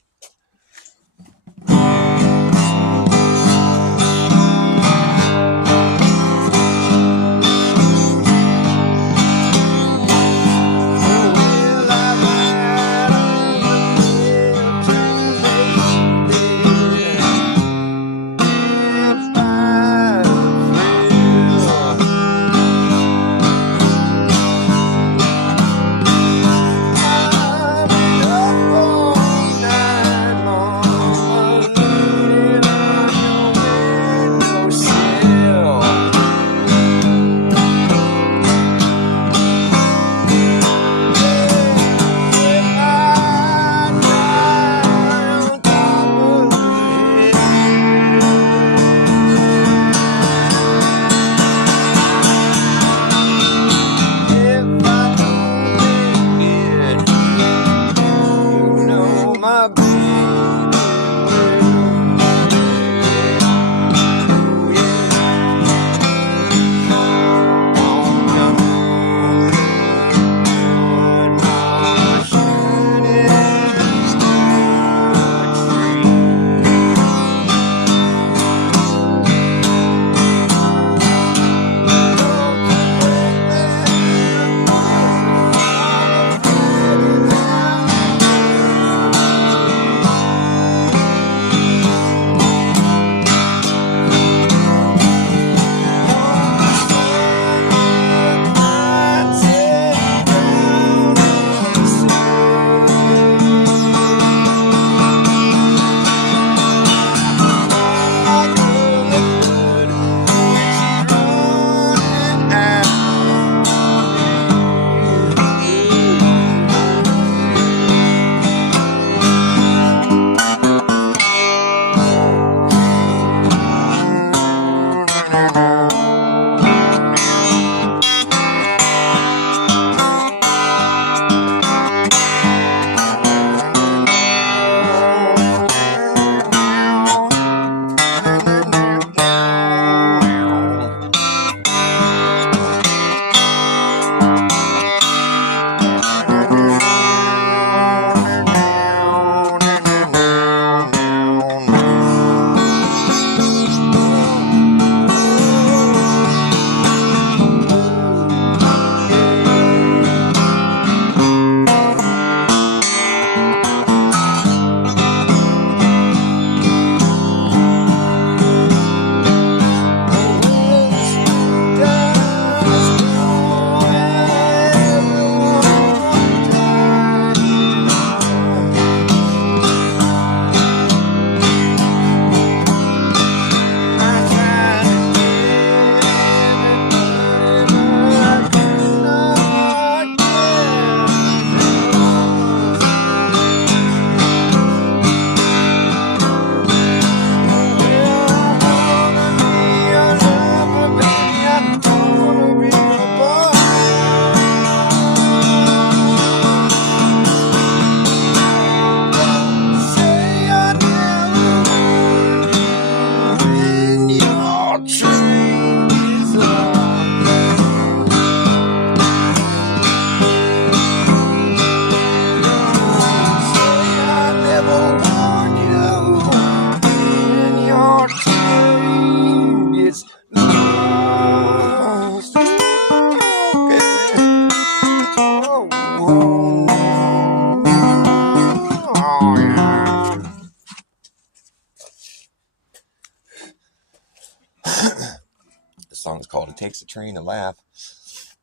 takes a train to laugh.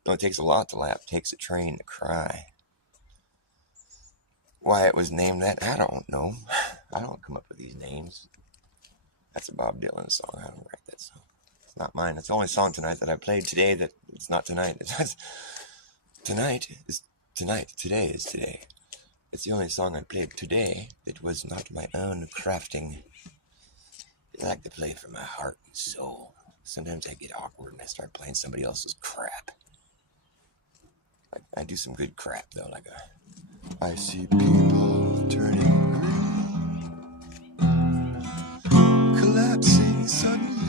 No, it takes a lot to laugh. It takes a train to cry. Why it was named that, I don't know. I don't come up with these names. That's a Bob Dylan song. I don't write that song. It's not mine. It's the only song tonight that I played today that it's not tonight. Tonight is tonight. Today is today. It's the only song I played today that was not my own crafting. I like to play from my heart and soul. Sometimes I get awkward and I start playing somebody else's crap. I do some good crap though, like I see people turning green, collapsing suddenly,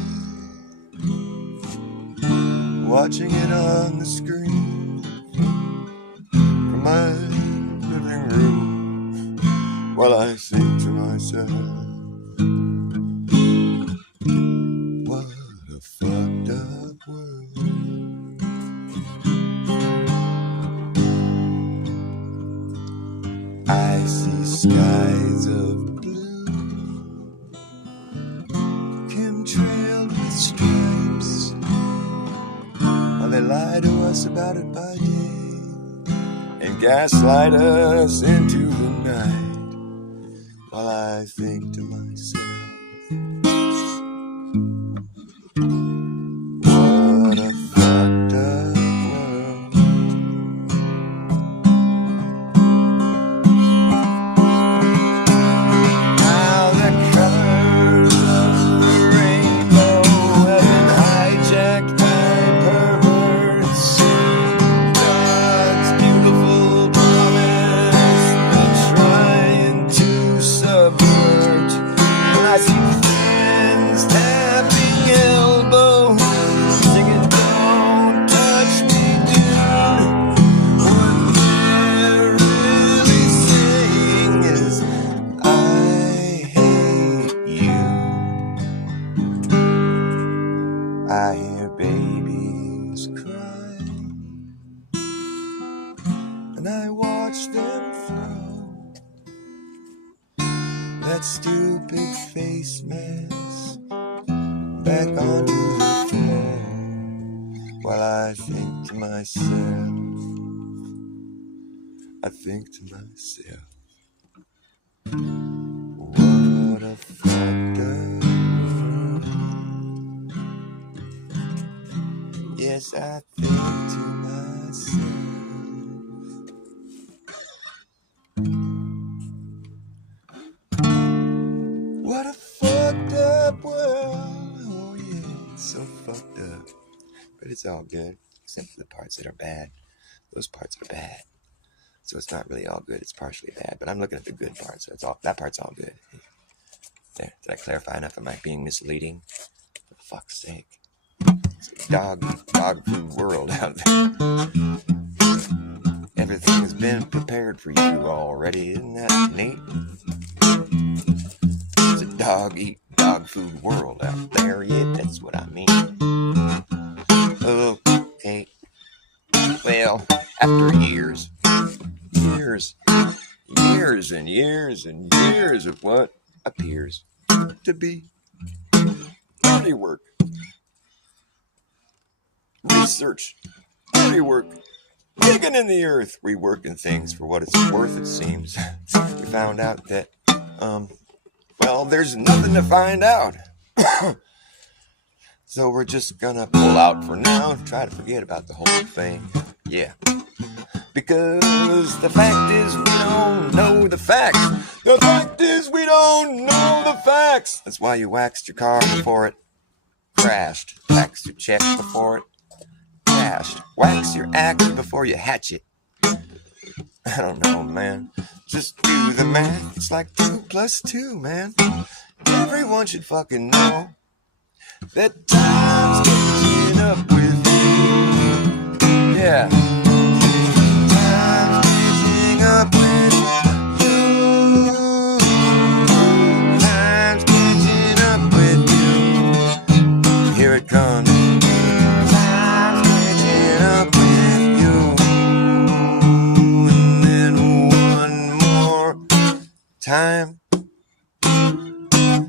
watching it on the screen from my living room, while I think to myself, what a fucked up world. I see skies of blue, chemtrailed with stripes, while they lie to us about it by day and gaslight us into the night, while I think to myself, what a fucked up world. How the colors of the rainbow have been hijacked by perverts. God's beautiful promise they're trying to subvert. When I see friends tapping elbows, singing "Don't touch me, dude," what they're really saying is, I hate you. I hear babies cry, and I watch them throw that stupid face mask back onto the floor, while I think to myself, what a fucked up world. Yes, I think to myself, what a fucked up world. Oh yeah, it's so fucked up. But it's all good, except for the parts that are bad. Those parts are bad. So it's not really all good, it's partially bad. But I'm looking at the good part, so that part's all good. There, did I clarify enough? Am I being misleading? For fuck's sake. It's a dog food world out there. Everything has been prepared for you already. Isn't that neat? It's a dog food world out there. Yeah, that's what I mean. Okay. Well, after years and years and years of what appears to be dirty work, research, dirty work, digging in the earth, reworking things for what it's worth, it seems. We found out that, well, there's nothing to find out. So we're just gonna pull out for now, try to forget about the whole thing. Yeah. Because the fact is we don't know the facts. The fact is we don't know the facts. That's why you waxed your car before it crashed. Waxed your check before it crashed. Wax your axe before you hatch it. I don't know, man. Just do the math. It's like 2 + 2, man. Everyone should fucking know that time's catching up with you. Yeah. Time's catching up with you. Time's catching up with you. Here it comes. Time's catching up with you. And then one more time.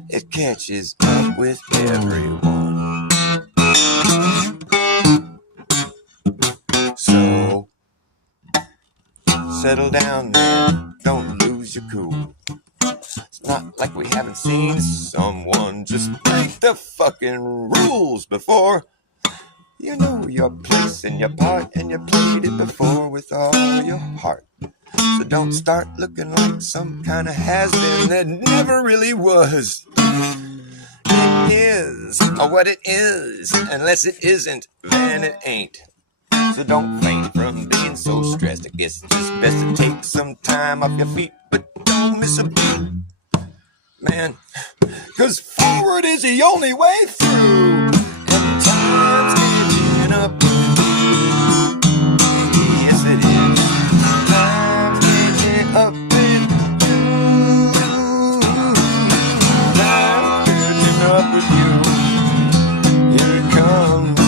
It catches up with everyone. settle down, man. Don't lose your cool. It's not like we haven't seen someone just break the fucking rules before. You know your place and your part, and you played it before with all your heart. So don't start looking like some kind of has-been that never really was. It is what it is. Unless it isn't, then it ain't. So don't faint from being so stressed. I guess it's just best to take some time off your feet, but don't miss a beat, man. 'Cause forward is the only way through, and time's catching up. Yes, it is. Time's catching up with you. Time's catching up with you. Here it comes.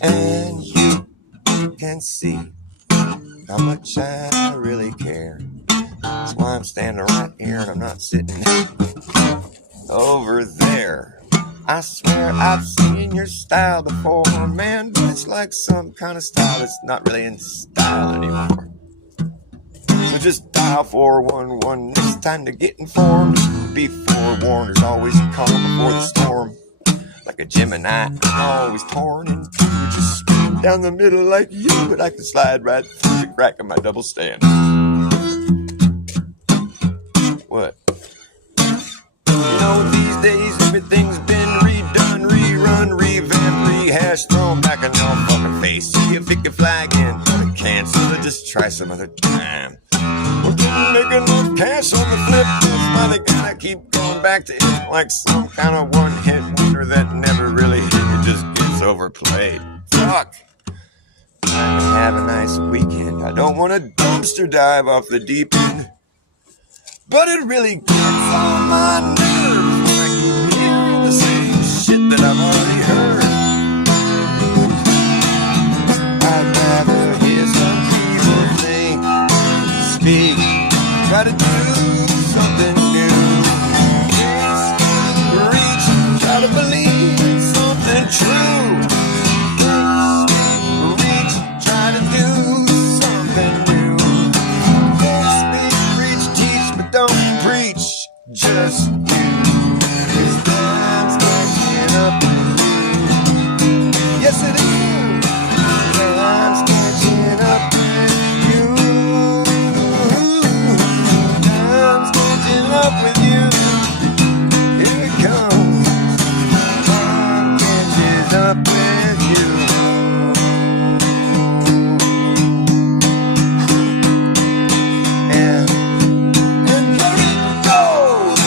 And you can see how much I really care. That's why I'm standing right here and I'm not sitting over there. I swear I've seen your style before, man, but it's like some kind of style that's not really in style anymore. So just dial 411 next time to get informed. Be forewarned, there's always a calm before the storm. Like a Gemini, I'm always torn in two, just split down the middle like you, but I can slide right through the crack of my double stand. What? You know, these days everything's been redone, rerun, revamped, rehashed, thrown back in your fucking face. See if it can fly again, but it can't, so just try some other time. We didn't make enough cash on the flip, that's why they gotta keep going back to it like some kind of one-hit wonder that never really hit, it just gets overplayed. Fuck! Time to have a nice weekend. I don't want to dumpster dive off the deep end, but it really gets on my nerves when I keep hearing the same shit that I've already heard. I'd rather hear some people think, speak, try to do something new. Reach, try to believe something true. Reach, try to do something new. Don't speak, preach, teach, but don't preach, just you. 'Cause time's catching up with you. Yes, it is. Time's catching up with you. Time's catching up with you. Here it comes. Time catches up with you. And there it goes.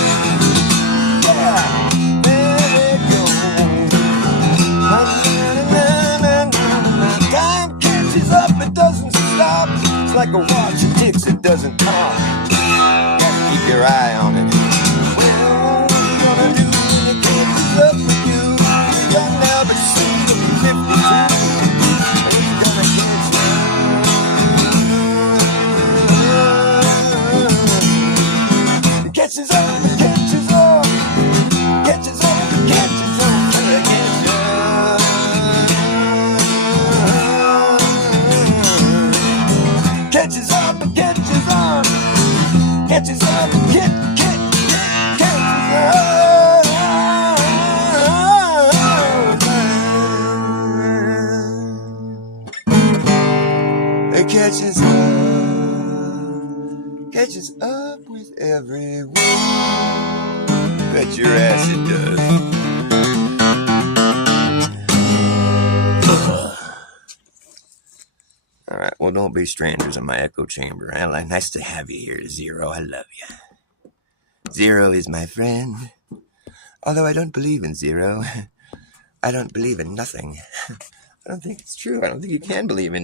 Yeah, there it goes. Time catches up, it doesn't stop. It's like a watch, it ticks, it doesn't talk. Gotta keep your eye on it. Well, what are you gonna do when you catches up with everyone. Bet your ass it does. All right, well, don't be strangers in my echo chamber. Nice to have you here, Zero. I love you. Zero is my friend. Although I don't believe in Zero. I don't believe in nothing. I don't think it's true. I don't think you can believe in